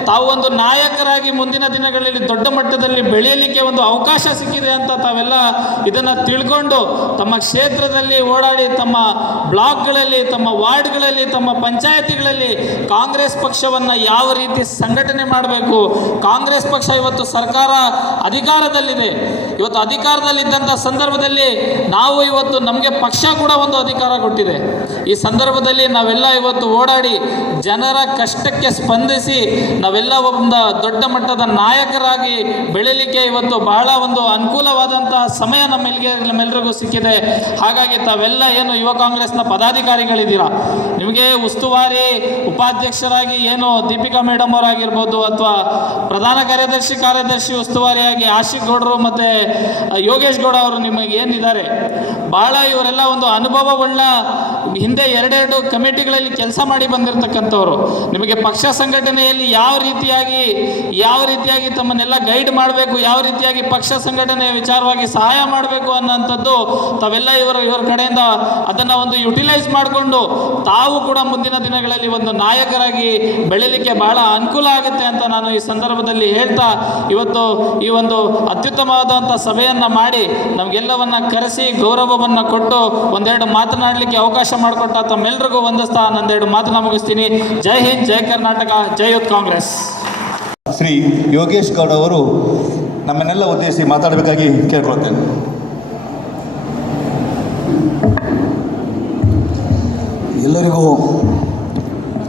ತಾವು ಒಂದು ನಾಯಕರಾಗಿ ಮುಂದಿನ ದಿನಗಳಲ್ಲಿ ದೊಡ್ಡ ಮಟ್ಟದಲ್ಲಿ ಬೆಳೆಯಲಿಕ್ಕೆ ಒಂದು ಅವಕಾಶ ಸಿಕ್ಕಿದೆ ಅಂತ ತಾವೆಲ್ಲ ಇದನ್ನು ತಿಳ್ಕೊಂಡು ತಮ್ಮ ಕ್ಷೇತ್ರದಲ್ಲಿ ಓಡಾಡಿ, ತಮ್ಮ ಬ್ಲಾಕ್ಗಳಲ್ಲಿ, ತಮ್ಮ ವಾರ್ಡ್ಗಳಲ್ಲಿ, ತಮ್ಮ ಪಂಚಾಯತಿಗಳಲ್ಲಿ ಕಾಂಗ್ರೆಸ್ ಪಕ್ಷವನ್ನು ಯಾವ ರೀತಿ ಸಂಘಟನೆ ಮಾಡಬೇಕು. ಕಾಂಗ್ರೆಸ್ ಪಕ್ಷ ಇವತ್ತು ಸರ್ಕಾರ ಅಧಿಕಾರದಲ್ಲಿದೆ. ಇವತ್ತು ಅಧಿಕಾರದಲ್ಲಿದ್ದಂಥ ಸಂದರ್ಭದಲ್ಲಿ ನಾವು ಇವತ್ತು ನಮಗೆ ಪಕ್ಷ ಕೂಡ ಒಂದು ಅಧಿಕಾರ ಕೊಟ್ಟಿದೆ. ಈ ಸಂದರ್ಭದಲ್ಲಿ ನಾವೆಲ್ಲ ಇವತ್ತು ಓಡಾಡಿ ಜನರ ಕಷ್ಟಕ್ಕೆ ಸ್ಪಂದಿಸಿ ನಾವೆಲ್ಲ ಒಂದು ದೊಡ್ಡ ಮಟ್ಟದ ನಾಯಕರಾಗಿ ಬೆಳೀಲಿಕ್ಕೆ ಇವತ್ತು ಬಹಳ ಒಂದು ಅನುಕೂಲವಾದಂತಹ ಸಮಯ ನಮ್ಮೆಲ್ಲರಿಗೂ ಸಿಕ್ಕಿದೆ. ಹಾಗಾಗಿ ತಾವೆಲ್ಲ ಏನು ಯುವ ಕಾಂಗ್ರೆಸ್ನ ಪದಾಧಿಕಾರಿಗಳಿದ್ದೀರಾ, ನಿಮಗೆ ಉಸ್ತುವಾರಿ ಉಪಾಧ್ಯಕ್ಷರಾಗಿ ಏನು ದೀಪಿಕಾ ಮೇಡಮ್ ಅವರಾಗಿರ್ಬೋದು, ಅಥವಾ ಪ್ರಧಾನ ಕಾರ್ಯದರ್ಶಿ ಉಸ್ತುವಾರಿಯಾಗಿ ಆಶಿಕ್ ಗೌಡರು ಮತ್ತು ಯೋಗೇಶ್ ಗೌಡ ಅವರು ನಿಮಗೆ ಏನಿದ್ದಾರೆ, ಭಾಳ ಇವರೆಲ್ಲ ಒಂದು ಅನುಭವವುಳ್ಳ ಹಿಂದೆ ಎರಡೆರಡು ಕಮಿಟಿಗಳಲ್ಲಿ ಕೆಲಸ ಮಾಡಿ ಬಂದಿರತಕ್ಕಂಥವ್ರು. ನಿಮಗೆ ಪಕ್ಷ ಸಂಘಟನೆಯಲ್ಲಿ ಯಾವ ರೀತಿಯಾಗಿ ತಮ್ಮನ್ನೆಲ್ಲ ಗೈಡ್ ಮಾಡಬೇಕು, ಯಾವ ರೀತಿಯಾಗಿ ಪಕ್ಷ ಸಂಘಟನೆಯ ವಿಚಾರವಾಗಿ ಸಹಾಯ ಮಾಡಬೇಕು ಅನ್ನೋಂಥದ್ದು ತಾವೆಲ್ಲ ಇವರ ಕಡೆಯಿಂದ ಅದನ್ನು ಒಂದು ಯುಟಿಲೈಸ್ ಮಾಡಿಕೊಂಡು ತಾವು ಕೂಡ ಮುಂದಿನ ದಿನಗಳಲ್ಲಿ ಒಂದು ನಾಯಕರಾಗಿ ಬೆಳೀಲಿಕ್ಕೆ ಬಹಳ ಅನುಕೂಲ ಆಗುತ್ತೆ ಅಂತ ನಾನು ಈ ಸಂದರ್ಭದಲ್ಲಿ ಹೇಳ್ತಾ, ಇವತ್ತು ಈ ಒಂದು ಅತ್ಯುತ್ತಮವಾದಂಥ ಸಭೆಯನ್ನು ಮಾಡಿ ನಮಗೆಲ್ಲವನ್ನ ಕರೆಸಿ ಗೌರವವನ್ನು ಕೊಟ್ಟು ಒಂದೆರಡು ಮಾತನಾಡಲಿಕ್ಕೆ ಅವಕಾಶ ಮಾಡಿಕೊಟ್ಟ ತಮ್ಮೆಲ್ಲರಿಗೂ ವಂದಿಸ್ತಾ ನಂದೆರಡು ಮಾತನ್ನ ಮುಗಿಸ್ತೀನಿ. ಜೈ ಹಿಂದ್, ಜೈ ಕರ್ನಾಟಕ, ಜೈ ಯೂತ್ ಕಾಂಗ್ರೆಸ್. ಶ್ರೀ ಯೋಗೇಶ್ ಗೌಡ ಅವರು ನಮ್ಮನ್ನೆಲ್ಲ ಉದ್ದೇಶಿಸಿ ಮಾತಾಡಬೇಕಾಗಿ ಕೇಳ್ಕೊಳ್ತೇನೆ. ಎಲ್ಲರಿಗೂ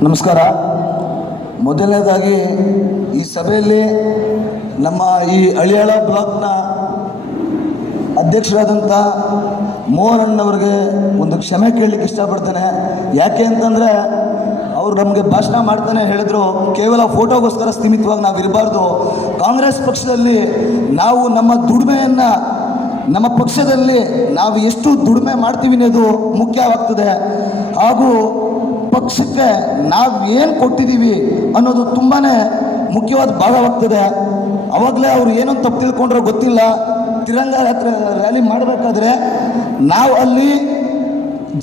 ನಮಸ್ಕಾರ. ಮೊದಲನೇದಾಗಿ ಈ ಸಭೆಯಲ್ಲಿ ನಮ್ಮ ಈ ಹಳಿಯಾಳ ಬ್ಲಾಕ್ನ ಅಧ್ಯಕ್ಷರಾದಂಥ ಮೋಹನ್ ಅಣ್ಣವ್ರಿಗೆ ಒಂದು ಕ್ಷಮೆ ಕೇಳಲಿಕ್ಕೆ ಇಷ್ಟಪಡ್ತೇನೆ. ಯಾಕೆ ಅಂತಂದರೆ ಅವರು ನಮಗೆ ಭಾಷಣ ಮಾಡ್ತಾನೆ ಹೇಳಿದ್ರು, ಕೇವಲ ಫೋಟೋಗೋಸ್ಕರ ಸೀಮಿತವಾಗಿ ನಾವು ಇರಬಾರ್ದು. ಕಾಂಗ್ರೆಸ್ ಪಕ್ಷದಲ್ಲಿ ನಾವು ನಮ್ಮ ದುಡಿಮೆಯನ್ನು, ನಮ್ಮ ಪಕ್ಷದಲ್ಲಿ ನಾವು ಎಷ್ಟು ದುಡಿಮೆ ಮಾಡ್ತೀವಿ ಅನ್ನೋದು ಮುಖ್ಯವಾಗ್ತದೆ. ಹಾಗೂ ಪಕ್ಷಕ್ಕೆ ನಾವು ಏನು ಕೊಟ್ಟಿದ್ದೀವಿ ಅನ್ನೋದು ತುಂಬಾ ಮುಖ್ಯವಾದ ಭಾಗವಾಗ್ತದೆ. ಅವಾಗಲೇ ಅವರು ಏನೋ ತಪ್ಪು ತಿಳ್ಕೊಂಡ್ರೋ ಗೊತ್ತಿಲ್ಲ, ತಿರಂಗ ರ್ಯಾಲಿ ಮಾಡಬೇಕಾದ್ರೆ ನಾವು ಅಲ್ಲಿ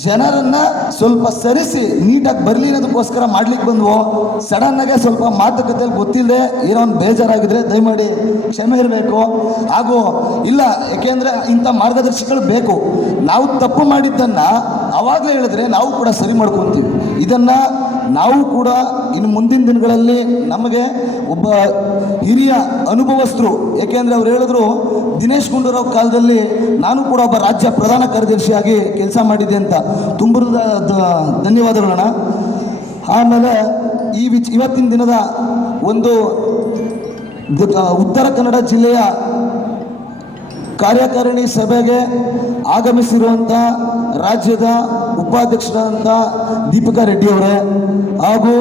ಜನರನ್ನು ಸ್ವಲ್ಪ ಸರಿಸಿ ನೀಟಾಗಿ ಬರಲಿ ಅನ್ನೋದಕ್ಕೋಸ್ಕರ ಮಾಡ್ಲಿಕ್ಕೆ ಬಂದ್ವು. ಸಡನ್ನಾಗೆ ಸ್ವಲ್ಪ ಮಾತುಕತೆಯಲ್ಲಿ ಗೊತ್ತಿಲ್ಲದೆ ಏನೋ ಒಂದು ಬೇಜಾರಾಗಿದ್ರೆ ದಯಮಾಡಿ ಕ್ಷಮೆ ಇರಬೇಕು. ಹಾಗೂ ಇಲ್ಲ, ಏಕೆಂದರೆ ಇಂಥ ಮಾರ್ಗದರ್ಶಿಗಳು ಬೇಕು. ನಾವು ತಪ್ಪು ಮಾಡಿದ್ದನ್ನು ಆವಾಗಲೇ ಹೇಳಿದ್ರೆ ನಾವು ಕೂಡ ಸರಿ ಮಾಡ್ಕೊತೀವಿ. ಇದನ್ನು ನಾವು ಕೂಡ ಇನ್ನು ಮುಂದಿನ ದಿನಗಳಲ್ಲಿ ನಮಗೆ ಒಬ್ಬ ಹಿರಿಯ ಅನುಭವಸ್ಥರು, ಏಕೆಂದರೆ ಅವ್ರು ಹೇಳಿದ್ರು ದಿನೇಶ್ ಗುಂಡೂರಾವ್ ಕಾಲದಲ್ಲಿ ನಾನು ಕೂಡ ಒಬ್ಬ ರಾಜ್ಯ ಪ್ರಧಾನ ಕಾರ್ಯದರ್ಶಿಯಾಗಿ ಕೆಲಸ ಮಾಡಿದ್ದೆ ಅಂತ. ತುಂಬ ಧನ್ಯವಾದಗಳಣ್ಣ. ಆಮೇಲೆ ಇವತ್ತಿನ ದಿನದ ಒಂದು ಉತ್ತರ ಕನ್ನಡ ಜಿಲ್ಲೆಯ ಕಾರ್ಯಕಾರಿಣಿ ಸಭೆಗೆ ಆಗಮಿಸಿರುವಂಥ ರಾಜ್ಯದ ಉಪಾಧ್ಯಕ್ಷರಾದಂಥ ದೀಪಿಕಾ ರೆಡ್ಡಿ ಅವರೇ, ಹಾಗೂ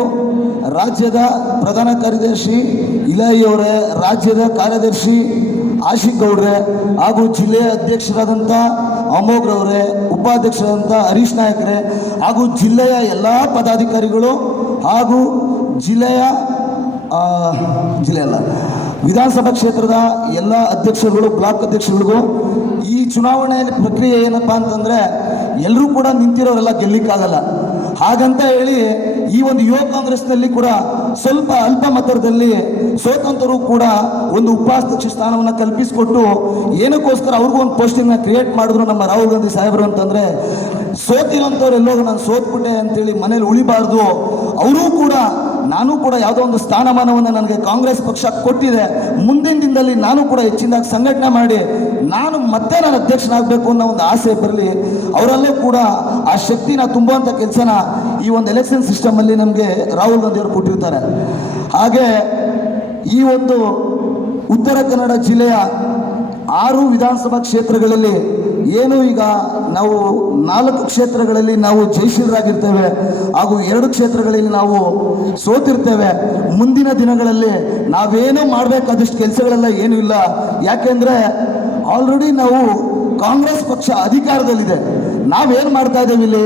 ರಾಜ್ಯದ ಪ್ರಧಾನ ಕಾರ್ಯದರ್ಶಿ ಇಲಾಯಿ ಅವರೇ, ರಾಜ್ಯದ ಕಾರ್ಯದರ್ಶಿ ಆಶಿಕ್ ಗೌಡ್ರೆ, ಹಾಗೂ ಜಿಲ್ಲೆಯ ಅಧ್ಯಕ್ಷರಾದಂಥ ಅಮೋಘ್ರವರೇ, ಉಪಾಧ್ಯಕ್ಷರಾದಂಥ ಹರೀಶ್ ನಾಯಕ್ರೆ, ಹಾಗೂ ಜಿಲ್ಲೆಯ ಎಲ್ಲ ಪದಾಧಿಕಾರಿಗಳು, ಹಾಗೂ ಜಿಲ್ಲೆಯ ವಿಧಾನಸಭಾ ಕ್ಷೇತ್ರದ ಎಲ್ಲ ಅಧ್ಯಕ್ಷರುಗಳು, ಬ್ಲಾಕ್ ಅಧ್ಯಕ್ಷರುಗಳಿಗೂ ಈ ಚುನಾವಣೆ ಪ್ರಕ್ರಿಯೆ ಏನಪ್ಪ ಅಂತಂದರೆ ಎಲ್ಲರೂ ಕೂಡ ನಿಂತಿರೋರೆಲ್ಲ ಗೆಲ್ಲಿಕ್ಕಾಗಲ್ಲ. ಹಾಗಂತ ಹೇಳಿ ಈ ಒಂದು ಯುವ ಕಾಂಗ್ರೆಸ್ನಲ್ಲಿ ಕೂಡ ಸ್ವಲ್ಪ ಅಲ್ಪ ಮತದಲ್ಲಿ ಸೋತಂತರು ಕೂಡ ಒಂದು ಉಪಾಧ್ಯಕ್ಷ ಸ್ಥಾನವನ್ನು ಕಲ್ಪಿಸಿಕೊಟ್ಟು ಏನಕ್ಕೋಸ್ಕರ ಅವ್ರಿಗೂ ಒಂದು ಪೋಸ್ಟಿಂಗ್ನ ಕ್ರಿಯೇಟ್ ಮಾಡಿದ್ರು ನಮ್ಮ ರಾಹುಲ್ ಗಾಂಧಿ ಸಾಹೇಬರು ಅಂತಂದರೆ, ಸೋತಿರೋಂಥವ್ರು ಎಲ್ಲೋ ನಾನು ಸೋತ್ಬಿಟ್ಟೆ ಅಂತೇಳಿ ಮನೇಲಿ ಉಳಿಬಾರ್ದು. ಅವರೂ ಕೂಡ ನಾನು ಕೂಡ ಯಾವುದೋ ಒಂದು ಸ್ಥಾನಮಾನವನ್ನು ನನಗೆ ಕಾಂಗ್ರೆಸ್ ಪಕ್ಷ ಕೊಟ್ಟಿದೆ, ಮುಂದಿನ ದಿನದಲ್ಲಿ ನಾನು ಕೂಡ ಹೆಚ್ಚಿನದಾಗಿ ಸಂಘಟನೆ ಮಾಡಿ ನಾನು ಅಧ್ಯಕ್ಷನಾಗಬೇಕು ಅನ್ನೋ ಒಂದು ಆಸೆ ಬರಲಿ. ಅವರಲ್ಲೂ ಕೂಡ ಆ ಶಕ್ತಿನ ತುಂಬುವಂಥ ಕೆಲಸನ ಈ ಒಂದು ಎಲೆಕ್ಷನ್ ಸಿಸ್ಟಮಲ್ಲಿ ನಮಗೆ ರಾಹುಲ್ ಗಾಂಧಿ ಅವರು ಕೊಟ್ಟಿರ್ತಾರೆ. ಹಾಗೆ ಈ ಒಂದು ಉತ್ತರ ಕನ್ನಡ ಜಿಲ್ಲೆಯ 6 ವಿಧಾನಸಭಾ ಕ್ಷೇತ್ರಗಳಲ್ಲಿ ಏನು ಈಗ ನಾವು 4 ಕ್ಷೇತ್ರಗಳಲ್ಲಿ ನಾವು ಜಯಶೀಲರಾಗಿರ್ತೇವೆ, ಹಾಗೂ 2 ಕ್ಷೇತ್ರಗಳಲ್ಲಿ ನಾವು ಸೋತಿರ್ತೇವೆ. ಮುಂದಿನ ದಿನಗಳಲ್ಲಿ ನಾವೇನು ಮಾಡಬೇಕಾದಷ್ಟು ಕೆಲಸಗಳೆಲ್ಲ ಏನೂ ಇಲ್ಲ. ಯಾಕೆಂದರೆ ಆಲ್ರೆಡಿ ನಾವು ಕಾಂಗ್ರೆಸ್ ಪಕ್ಷ ಅಧಿಕಾರದಲ್ಲಿದೆ. ನಾವೇನು ಮಾಡ್ತಾ ಇದ್ದೇವೆ ಇಲ್ಲಿ,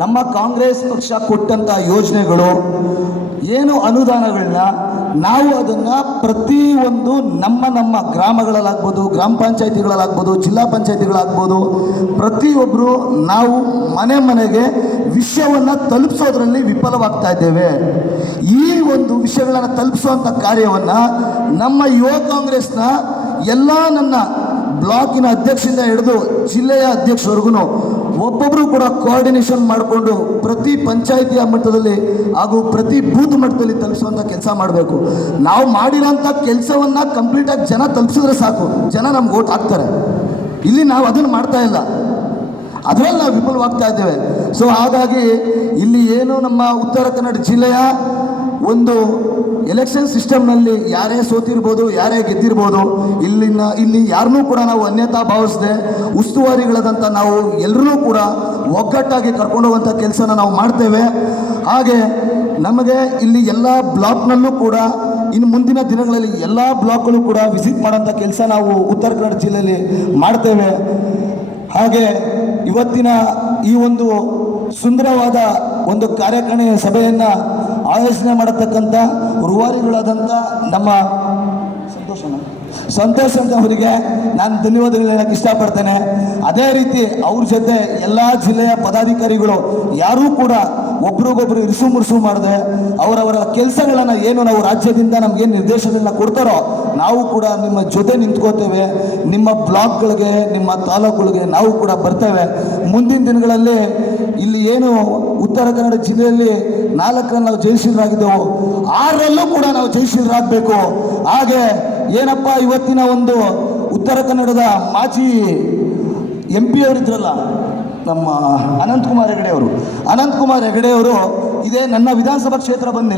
ನಮ್ಮ ಕಾಂಗ್ರೆಸ್ ಪಕ್ಷ ಕೊಟ್ಟಂಥ ಯೋಜನೆಗಳು ಏನು ಅನುದಾನಗಳನ್ನ ನಾವು ಅದನ್ನು ಪ್ರತಿಯೊಂದು ನಮ್ಮ ಗ್ರಾಮಗಳಲ್ಲಾಗ್ಬೋದು, ಗ್ರಾಮ ಪಂಚಾಯಿತಿಗಳಲ್ಲಾಗ್ಬೋದು, ಜಿಲ್ಲಾ ಪಂಚಾಯಿತಿಗಳಾಗ್ಬೋದು, ಪ್ರತಿಯೊಬ್ಬರು ನಾವು ಮನೆಗೆ ವಿಷಯವನ್ನು ತಲುಪಿಸೋದ್ರಲ್ಲಿ ವಿಫಲವಾಗ್ತಾ ಇದ್ದೇವೆ. ಈ ಒಂದು ವಿಷಯಗಳನ್ನು ತಲುಪಿಸುವಂಥ ಕಾರ್ಯವನ್ನು ನಮ್ಮ ಯುವ ಕಾಂಗ್ರೆಸ್ನ ಎಲ್ಲ ನನ್ನ ಬ್ಲಾಕಿನ ಅಧ್ಯಕ್ಷರಿಂದ ಹಿಡಿದು ಜಿಲ್ಲೆಯ ಅಧ್ಯಕ್ಷವರೆಗೂ ಒಬ್ಬೊಬ್ಬರು ಕೂಡ ಕೋಆರ್ಡಿನೇಷನ್ ಮಾಡಿಕೊಂಡು ಪ್ರತಿ ಪಂಚಾಯಿತಿಯ ಮಟ್ಟದಲ್ಲಿ ಹಾಗೂ ಪ್ರತಿ ಬೂತ್ ಮಟ್ಟದಲ್ಲಿ ತಲುಪಿಸುವಂಥ ಕೆಲಸ ಮಾಡಬೇಕು. ನಾವು ಮಾಡಿರೋಂಥ ಕೆಲಸವನ್ನು ಕಂಪ್ಲೀಟಾಗಿ ಜನ ತಲುಪಿಸಿದ್ರೆ ಸಾಕು, ಜನ ನಮ್ಗೆ ಓಟ್ ಹಾಕ್ತಾರೆ. ಇಲ್ಲಿ ನಾವು ಅದನ್ನು ಮಾಡ್ತಾ ಇಲ್ಲ. ಅದರಲ್ಲಿ ನಾವು ವಿಫಲವಾಗ್ತಾ ಇದ್ದೇವೆ. ಸೊ ಹಾಗಾಗಿ ಇಲ್ಲಿ ಏನು ನಮ್ಮ ಉತ್ತರ ಕನ್ನಡ ಜಿಲ್ಲೆಯ ಒಂದು ಎಲೆಕ್ಷನ್ ಸಿಸ್ಟಮ್ನಲ್ಲಿ ಯಾರೇ ಸೋತಿರ್ಬೋದು, ಯಾರೇ ಗೆದ್ದಿರ್ಬೋದು, ಇಲ್ಲಿ ಯಾರನ್ನೂ ಕೂಡ ನಾವು ಅನ್ಯತಾ ಭಾವಿಸದೆ ಉಸ್ತುವಾರಿಗಳಾದಂಥ ನಾವು ಎಲ್ಲರೂ ಕೂಡ ಒಗ್ಗಟ್ಟಾಗಿ ಕರ್ಕೊಂಡೋಗುವಂಥ ಕೆಲಸನ ನಾವು ಮಾಡ್ತೇವೆ. ಹಾಗೆ ನಮಗೆ ಇಲ್ಲಿ ಎಲ್ಲ ಬ್ಲಾಕ್ನಲ್ಲೂ ಕೂಡ ಇನ್ನು ಮುಂದಿನ ದಿನಗಳಲ್ಲಿ ಎಲ್ಲ ಬ್ಲಾಕ್ಗಳು ಕೂಡ ವಿಸಿಟ್ ಮಾಡೋಂಥ ಕೆಲಸ ನಾವು ಉತ್ತರ ಕನ್ನಡ ಜಿಲ್ಲೆಯಲ್ಲಿ ಮಾಡ್ತೇವೆ. ಹಾಗೆ ಇವತ್ತಿನ ಈ ಒಂದು ಸುಂದರವಾದ ಒಂದು ಕಾರ್ಯಕಾರಿಣಿ ಸಭೆಯನ್ನು ಆಯೋಜನೆ ಮಾಡತಕ್ಕಂಥ ರೂವಾರಿಗಳಾದಂಥ ನಮ್ಮ ಸಂತೋಷ್ ಅಂತ ಅವರಿಗೆ ನಾನು ಧನ್ಯವಾದಗಳು ಹೇಳಕ್ಕೆ ಇಷ್ಟಪಡ್ತೇನೆ. ಅದೇ ರೀತಿ ಅವ್ರ ಜೊತೆ ಎಲ್ಲ ಜಿಲ್ಲೆಯ ಪದಾಧಿಕಾರಿಗಳು ಯಾರೂ ಕೂಡ ಒಬ್ರಿಗೊಬ್ರು ಇರಿಸು ಮುರಿಸು ಮಾಡದೆ ಅವರವರ ಕೆಲಸಗಳನ್ನು ಏನು ನಾವು ರಾಜ್ಯದಿಂದ ನಮಗೇನು ನಿರ್ದೇಶನಗಳನ್ನ ಕೊಡ್ತಾರೋ ನಾವು ಕೂಡ ನಿಮ್ಮ ಜೊತೆ ನಿಂತ್ಕೋತೇವೆ. ನಿಮ್ಮ ಬ್ಲಾಕ್ಗಳಿಗೆ, ನಿಮ್ಮ ತಾಲೂಕುಗಳಿಗೆ ನಾವು ಕೂಡ ಬರ್ತೇವೆ. ಮುಂದಿನ ದಿನಗಳಲ್ಲಿ ಇಲ್ಲಿ ಏನು ಉತ್ತರ ಕನ್ನಡ ಜಿಲ್ಲೆಯಲ್ಲಿ 4 ನಾವು ಜಯಶೀಲರಾಗಿದ್ದೆವು, 6ರಲ್ಲೂ ಕೂಡ ನಾವು ಜಯಶೀಲರಾಗಬೇಕು. ಹಾಗೆ ಏನಪ್ಪ ಇವತ್ತಿನ ಒಂದು ಉತ್ತರ ಕನ್ನಡದ ಮಾಜಿ MP ಅವರಿದ್ರಲ್ಲ, ನಮ್ಮ ಅನಂತಕುಮಾರ್ ಹೆಗಡೆ ಅವರು ಇದೇ ನನ್ನ ವಿಧಾನಸಭಾ ಕ್ಷೇತ್ರ ಬಂದು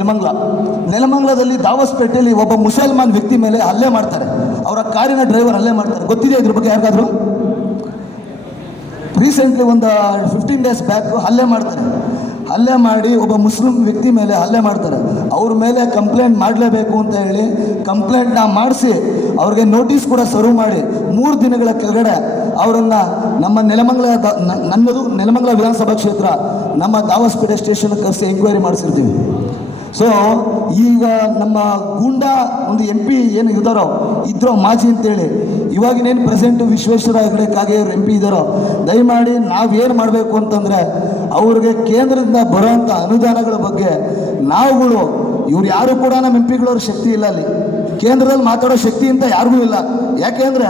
ನೆಲಮಂಗಲದಲ್ಲಿ ದಾವಸ್ಪೇಟೆಯಲ್ಲಿ ಒಬ್ಬ ಮುಸಲ್ಮಾನ್ ವ್ಯಕ್ತಿ ಮೇಲೆ ಹಲ್ಲೆ ಮಾಡ್ತಾರೆ. ಅವರ ಕಾರಿನ ಡ್ರೈವರ್ ಹಲ್ಲೆ ಮಾಡ್ತಾರೆ. ಗೊತ್ತಿದೆ ಇದ್ರ ಬಗ್ಗೆ ಯಾರಿಗಾದ್ರು? ರೀಸೆಂಟ್ಲಿ ಒಂದು 15 ಡೇಸ್ ಬ್ಯಾಕ್ ಹಲ್ಲೆ ಮಾಡಿ ಒಬ್ಬ ಮುಸ್ಲಿಂ ವ್ಯಕ್ತಿ ಮೇಲೆ ಹಲ್ಲೆ ಮಾಡ್ತಾರೆ. ಅವ್ರ ಮೇಲೆ ಕಂಪ್ಲೇಂಟ್ ಮಾಡಲೇಬೇಕು ಅಂತ ಹೇಳಿ ಕಂಪ್ಲೇಂಟ್ನ ಮಾಡಿಸಿ ಅವ್ರಿಗೆ ನೋಟಿಸ್ ಕೂಡ ಸರ್ವ್ ಮಾಡಿ 3 ದಿನಗಳ ಕೆಳಗಡೆ ಅವರನ್ನು ನಮ್ಮ ನನ್ನದು ನೆಲಮಂಗಲ ವಿಧಾನಸಭಾ ಕ್ಷೇತ್ರ ನಮ್ಮ ದಾವಸ್ಪೇಟೆ ಸ್ಟೇಷನ್ಗೆ ಕರೆಸಿ ಎಂಕ್ವೈರಿ ಮಾಡಿಸಿರ್ತೀವಿ. ಸೊ ಈಗ ನಮ್ಮ ಗೂಂಡಾ ಒಂದು MP ಏನು ಇದ್ರೋ ಮಾಜಿ ಅಂತೇಳಿ, ಇವಾಗಿನೇನು ಪ್ರೆಸೆಂಟು ವಿಶ್ವೇಶ್ವರ ಹೆಗಡೆ ಕಾಗೇರಿ MP ಇದ್ದಾರೋ, ದಯಮಾಡಿ ನಾವೇನು ಮಾಡಬೇಕು ಅಂತಂದರೆ ಅವ್ರಿಗೆ ಕೇಂದ್ರದಿಂದ ಬರೋವಂಥ ಅನುದಾನಗಳ ಬಗ್ಗೆ ನಾವುಗಳು, ಇವ್ರು ಯಾರು ಕೂಡ ನಮ್ಮ MP ಗಳವ್ರ ಶಕ್ತಿ ಇಲ್ಲ, ಅಲ್ಲಿ ಕೇಂದ್ರದಲ್ಲಿ ಮಾತಾಡೋ ಶಕ್ತಿ ಅಂತ ಯಾರಿಗೂ ಇಲ್ಲ. ಯಾಕೆಂದರೆ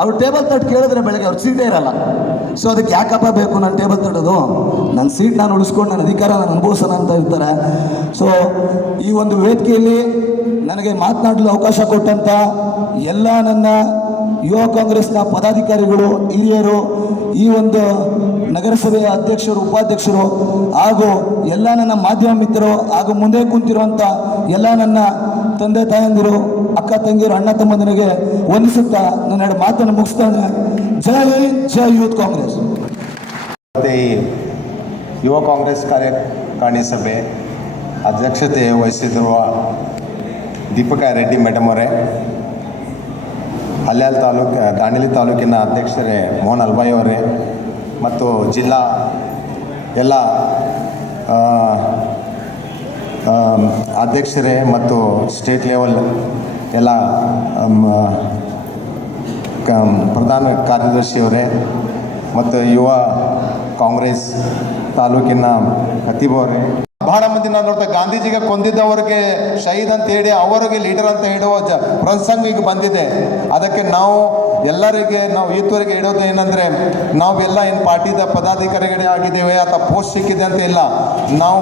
ಅವ್ರು ಟೇಬಲ್ ತಟ್ಟು ಕೇಳಿದ್ರೆ ಬೆಳಗ್ಗೆ ಅವ್ರ ಸೀಟೇ ಇರಲ್ಲ. ಸೊ ಅದಕ್ಕೆ ಯಾಕಪ್ಪ ಬೇಕು ನಾನು ಟೇಬಲ್ ತಟ್ಟೋದು, ನನ್ನ ಸೀಟ್ ನಾನು ಉಳಿಸ್ಕೊಂಡು ನನ್ನ ಅಧಿಕಾರ ನಾನು ಅನುಭವಿಸೋಣ ಅಂತ ಇರ್ತಾರೆ. ಸೊ ಈ ಒಂದು ವೇದಿಕೆಯಲ್ಲಿ ನನಗೆ ಮಾತನಾಡಲು ಅವಕಾಶ ಕೊಟ್ಟಂಥ ಎಲ್ಲ ನನ್ನ ಯುವ ಕಾಂಗ್ರೆಸ್ನ ಪದಾಧಿಕಾರಿಗಳು, ಹಿರಿಯರು, ಈ ಒಂದು ನಗರಸಭೆಯ ಅಧ್ಯಕ್ಷರು, ಉಪಾಧ್ಯಕ್ಷರು ಹಾಗೂ ಎಲ್ಲ ನನ್ನ ಮಾಧ್ಯಮ ಮಿತ್ರರು ಹಾಗೂ ಮುಂದೆ ಕುಂತಿರುವಂಥ ಎಲ್ಲ ನನ್ನ ತಂದೆ ತಾಯಂದಿರು, ಅಕ್ಕ ತಂಗಿಯರು, ಅಣ್ಣ ತಮ್ಮಂದಿರಿಗೆ ವಂದಿಸುತ್ತಾ ನನ್ನ ಮಾತನ್ನು ಮುಗಿಸ್ತಾನೆ. ಜೈ ಹಿಂದ್, ಜೈ ಯೂತ್ ಕಾಂಗ್ರೆಸ್. ಈ ಯುವ ಕಾಂಗ್ರೆಸ್ ಕಾರ್ಯಕಾರಿಣಿ ಸಭೆ ಅಧ್ಯಕ್ಷತೆ ವಹಿಸಿರುವ ದೀಪಿಕಾ ರೆಡ್ಡಿ ಮೇಡಮ್ ಅವರೇ, ದಾಂಡೇಲಿ ತಾಲೂಕಿನ ಅಧ್ಯಕ್ಷರೇ ಮೋಹನ್ ಅಲ್ಬಾಯಿ ಅವರೇ, ಮತ್ತು ಜಿಲ್ಲಾ ಎಲ್ಲ ಅಧ್ಯಕ್ಷರೇ ಮತ್ತು ಸ್ಟೇಟ್ ಲೆವೆಲ್ ಎಲ್ಲ ಪ್ರಧಾನ ಕಾರ್ಯದರ್ಶಿಯವರೇ ಮತ್ತು ಯುವ ಕಾಂಗ್ರೆಸ್ ತಾಲೂಕಿನ ಖತೀಬ್ ಅವರೇ, ಬಹಳ ಮಂದಿ ನಾನು ನೋಡ್ತಾ ಗಾಂಧೀಜಿಗೆ ಕೊಂದಿದ್ದವರಿಗೆ ಶಹೀದ್ ಅಂತ ಹೇಳಿ ಅವರಿಗೆ ಲೀಡರ್ ಅಂತ ಹೇಳುವ ಪ್ರಸಂಗ ಈಗ ಬಂದಿದೆ. ಅದಕ್ಕೆ ನಾವು ಎಲ್ಲರಿಗೆ ನಾವು ಈತವರೆಗೆ ಹೇಳೋದು ಏನಂದರೆ, ನಾವೆಲ್ಲ ಏನು ಪಾರ್ಟಿದ ಪದಾಧಿಕಾರಿಗಳೇ ಆಗಿದ್ದೇವೆ ಅಥವಾ ಪೋಸ್ಟ್ ಸಿಕ್ಕಿದೆ ಅಂತ ಇಲ್ಲ. ನಾವು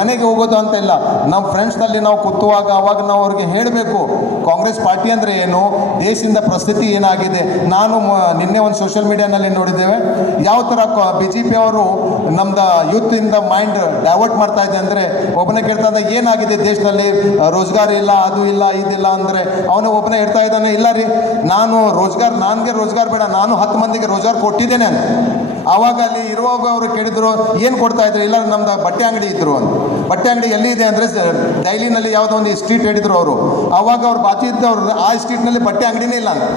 ಮನೆಗೆ ಹೋಗೋದು ಅಂತ ಇಲ್ಲ. ನಮ್ಮ ಫ್ರೆಂಡ್ಸ್ನಲ್ಲಿ ನಾವು ಕೂತುವಾಗ ಅವಾಗ ನಾವು ಅವ್ರಿಗೆ ಹೇಳಬೇಕು ಕಾಂಗ್ರೆಸ್ ಪಾರ್ಟಿ ಅಂದರೆ ಏನು, ದೇಶದಿಂದ ಪರಿಸ್ಥಿತಿ ಏನಾಗಿದೆ. ನಾನು ನಿನ್ನೆ ಒಂದು ಸೋಷಿಯಲ್ ಮೀಡಿಯಾನಲ್ಲಿ ನೋಡಿದ್ದೇವೆ, ಯಾವ ಥರ BJP ಅವರು ನಮ್ದು ಯೂತಿಂದ ಮೈಂಡ್ ಡೈವರ್ಟ್ ಮಾಡ್ತಾ ಇದೆ. ಅಂದರೆ ಒಬ್ಬನೇ ಕೇಳ್ತಾ ಇದ್ದ ಏನಾಗಿದೆ ದೇಶದಲ್ಲಿ, ರೋಜ್ಗಾರ್ ಇಲ್ಲ, ಅದು ಇಲ್ಲ, ಇದಿಲ್ಲ ಅಂದರೆ ಅವನು ಒಬ್ಬನೇ ಹೇಳ್ತಾ ಇದ್ದಾನೆ, ಇಲ್ಲ ರೀ ನನಗೆ ರೋಜ್ಗಾರ್ ಬೇಡ, ನಾನು 10 ಮಂದಿಗೆ ರೋಜ್ಗಾರ್ ಕೊಟ್ಟಿದ್ದೇನೆ ಅಂತ. ಆವಾಗ ಅಲ್ಲಿ ಇರುವಾಗ ಅವರು ಕೇಳಿದ್ರು ಏನು ಕೊಡ್ತಾ ಇದ್ರು, ಇಲ್ಲ ನಮ್ದು ಬಟ್ಟೆ ಅಂಗಡಿ ಇದ್ರು ಅಂತ. ಬಟ್ಟೆ ಅಂಗಡಿ ಎಲ್ಲಿ ಇದೆ ಅಂದರೆ ಡೈಲಿನಲ್ಲಿ ಯಾವುದೋ ಒಂದು ಸ್ಟ್ರೀಟ್ ಹೇಳಿದ್ರು ಅವರು. ಆವಾಗ ಅವ್ರು ಬಾಚಿ ಇದ್ದವ್ರು ಆ ಸ್ಟ್ರೀಟ್ನಲ್ಲಿ ಬಟ್ಟೆ ಅಂಗಡಿನೇ ಇಲ್ಲ ಅಂತ.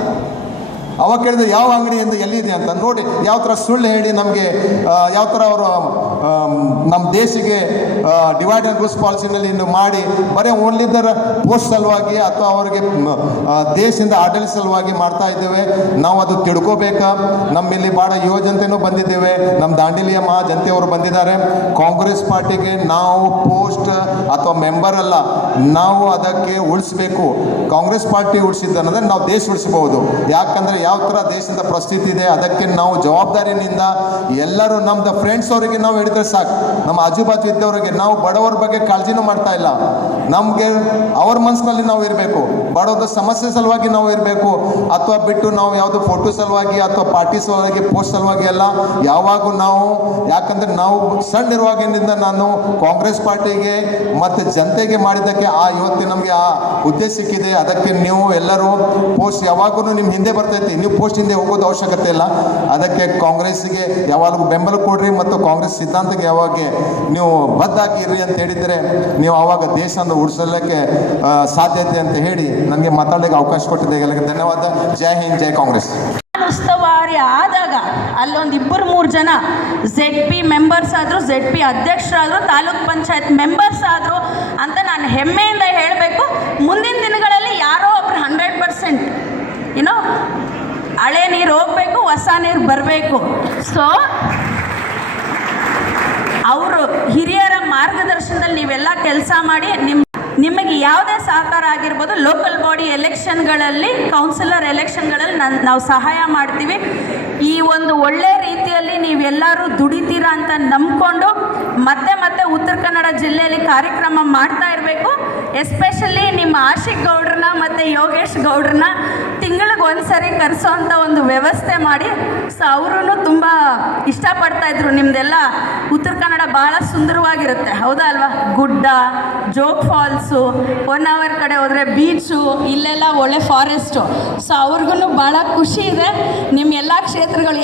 ಅವಾಗ ಕೇಳಿದ್ರು ಯಾವ ಅಂಗಡಿ ಎಂದು ಎಲ್ಲಿದೆ ಅಂತ. ನೋಡಿ ಯಾವ ಥರ ಸುಳ್ಳು ಹೇಳಿ ನಮಗೆ ಯಾವ ಥರ ಅವರು ನಮ್ಮ ದೇಶಿಗೆ ಡಿವೈಡ್ ಆ್ಯಂಡ್ ರೂಲ್ಸ್ ಪಾಲಿಸಿನಲ್ಲಿ ಮಾಡಿ ಬರೀ ಓನ್ಲಿದ್ದರ ಪೋಸ್ಟ್ ಸಲುವಾಗಿ ಅಥವಾ ಅವರಿಗೆ ದೇಶದಿಂದ ಆಡಳಿತ ಸಲುವಾಗಿ ಮಾಡ್ತಾ ಇದ್ದೇವೆ. ನಾವು ಅದು ತಿಳ್ಕೋಬೇಕಾ. ನಮ್ಮಲ್ಲಿ ಭಾಳ ಯುವ ಜನತೆಯೂ ಬಂದಿದ್ದೇವೆ, ನಮ್ಮ ದಾಂಡೇಲಿಯ ಮಹಾ ಜನತೆಯವರು ಬಂದಿದ್ದಾರೆ. ಕಾಂಗ್ರೆಸ್ ಪಾರ್ಟಿಗೆ ನಾವು ಪೋಸ್ಟ್ ಅಥವಾ ಮೆಂಬರ್ ಅಲ್ಲ, ನಾವು ಅದಕ್ಕೆ ಉಳಿಸ್ಬೇಕು. ಕಾಂಗ್ರೆಸ್ ಪಾರ್ಟಿ ಉಳಿಸಿದ್ದನಂದ್ರೆ ನಾವು ದೇಶ ಉಳಿಸಬಹುದು. ಯಾಕಂದರೆ ಯಾವ ಥರ ದೇಶದ ಪರಿಸ್ಥಿತಿ ಇದೆ, ಅದಕ್ಕೆ ನಾವು ಜವಾಬ್ದಾರಿನಿಂದ ಎಲ್ಲರೂ ನಮ್ದು ಫ್ರೆಂಡ್ಸ್ ಅವರಿಗೆ ನಾವು ಹಿಡಿದ್ರೆ ಸಾಕು, ನಮ್ಮ ಆಜುಬಾಜು ಇದ್ದವರಿಗೆ. ನಾವು ಬಡವರ ಬಗ್ಗೆ ಕಾಳಜಿನೂ ಮಾಡ್ತಾ ಇಲ್ಲ. ನಮಗೆ ಅವ್ರ ಮನಸ್ಸಿನಲ್ಲಿ ನಾವು ಇರಬೇಕು, ಬಡವರ ಸಮಸ್ಯೆ ಸಲುವಾಗಿ ನಾವು ಇರಬೇಕು, ಅಥವಾ ಬಿಟ್ಟು ನಾವು ಯಾವುದು ಫೋಟೋ ಸಲುವಾಗಿ ಅಥವಾ ಪಾರ್ಟಿ ಸಲುವಾಗಿ ಪೋಸ್ಟ್ ಸಲುವಾಗಿ ಅಲ್ಲ. ಯಾವಾಗೂ ನಾವು, ಯಾಕಂದರೆ ನಾವು ಸಣ್ಣಿರುವಾಗಿನಿಂದ ನಾನು ಕಾಂಗ್ರೆಸ್ ಪಾರ್ಟಿಗೆ ಮತ್ತು ಜನತೆಗೆ ಮಾಡಿದ್ದಕ್ಕೆ ಇವತ್ತು ನಮಗೆ ಆ ಹುದ್ದೆ ಸಿಕ್ಕಿದೆ. ಅದಕ್ಕೆ ನೀವು ಎಲ್ಲರೂ ಪೋಸ್ಟ್ ಯಾವಾಗೂ ನಿಮ್ಮ ಹಿಂದೆ ಬರ್ತೈತಿ, ನೀವು ಪೋಸ್ಟ್ ಹಿಂದೆ ಹೋಗೋದು ಅವಶ್ಯಕತೆ ಇಲ್ಲ. ಅದಕ್ಕೆ ಕಾಂಗ್ರೆಸ್ಸಿಗೆ ಯಾವಾಗಲೂ ಬೆಂಬಲ ಕೊಡ್ರಿ ಮತ್ತು ಕಾಂಗ್ರೆಸ್ ಸಿದ್ಧಾಂತಕ್ಕೆ ಯಾವಾಗ ನೀವು ಬದ್ಧಾಗಿರ್ರಿ ಅಂತ ಹೇಳಿದರೆ ನೀವು ಆವಾಗ ದೇಶನ ಉಳಿಸಲಿಕ್ಕೆ ಸಾಧ್ಯತೆ ಅಂತ ಹೇಳಿ ನನಗೆ ಮಾತಾಡಲಿಕ್ಕೆ ಅವಕಾಶ ಕೊಟ್ಟಿದೆ. ಎಲ್ಲರಿಗೆ ಧನ್ಯವಾದ. ಜೈ ಹಿಂದ್, ಜೈ ಕಾಂಗ್ರೆಸ್. ಉಸ್ತುವಾರಿ ಆದಾಗ ಅಲ್ಲೊಂದು 2-3 ಜನ ZP ಮೆಂಬರ್ಸ್ ಆದರು, ZP ಅಧ್ಯಕ್ಷರಾದರು, ತಾಲೂಕ್ ಪಂಚಾಯತ್ ಮೆಂಬರ್ಸ್ ಆದರು ಅಂತ ನಾನು ಹೆಮ್ಮೆಯಿಂದ ಹೇಳಬೇಕು. ಮುಂದಿನ ದಿನಗಳಲ್ಲಿ ಯಾರೋ ಒಬ್ರು 100% ಏನೋ ಹಳೆ ನೀರು ಹೋಗಬೇಕು, ಹೊಸ ನೀರು ಬರಬೇಕು. ಸೊ ಅವರು ಹಿರಿಯರ ಮಾರ್ಗದರ್ಶನದಲ್ಲಿ ನೀವೆಲ್ಲ ಕೆಲಸ ಮಾಡಿ ನಿಮಗೆ ಯಾವುದೇ ಸಹಕಾರ ಆಗಿರ್ಬೋದು. ಲೋಕಲ್ ಬಾಡಿ ಎಲೆಕ್ಷನ್ಗಳಲ್ಲಿ, ಕೌನ್ಸಿಲರ್ ಎಲೆಕ್ಷನ್ಗಳಲ್ಲಿ ನಾವು ಸಹಾಯ ಮಾಡ್ತೀವಿ. ಈ ಒಂದು ಒಳ್ಳೆ ರೀತಿಯಲ್ಲಿ ನೀವೆಲ್ಲರೂ ದುಡಿತೀರಾ ಅಂತ ನಂಬಿಕೊಂಡು ಮತ್ತೆ ಮತ್ತೆ ಉತ್ತರ ಕನ್ನಡ ಜಿಲ್ಲೆಯಲ್ಲಿ ಕಾರ್ಯಕ್ರಮ ಮಾಡ್ತಾ ಇರಬೇಕು. ಎಸ್ಪೆಷಲಿ ನಿಮ್ಮ ಆಶಿಕ್ ಗೌಡ್ರನ್ನ ಮತ್ತು ಯೋಗೇಶ್ ಗೌಡ್ರನ್ನ ತಿಂಗಳಿಗೆ ಒಂದ್ಸರಿ ಕರೆಸೋವಂಥ ಒಂದು ವ್ಯವಸ್ಥೆ ಮಾಡಿ. ಸೊ ಅವರೂ ತುಂಬ ಇಷ್ಟಪಡ್ತಾಯಿದ್ರು. ನಿಮ್ಮದೆಲ್ಲ ಉತ್ತರ ಕನ್ನಡ ಭಾಳ ಸುಂದರವಾಗಿರುತ್ತೆ, ಹೌದಾ ಅಲ್ವಾ? ಗುಡ್ಡ, ಜೋಗ್ ಫಾಲ್ಸು, 1 hour ಕಡೆ ಹೋದರೆ ಬೀಚು, ಇಲ್ಲೆಲ್ಲ ಒಳ್ಳೆ ಫಾರೆಸ್ಟು. ಸೊ ಅವ್ರಿಗೂ ಭಾಳ ಖುಷಿ ಇದೆ. ನಿಮ್ಮ ಎಲ್ಲ ಕ್ಷೇತ್ರಗಳು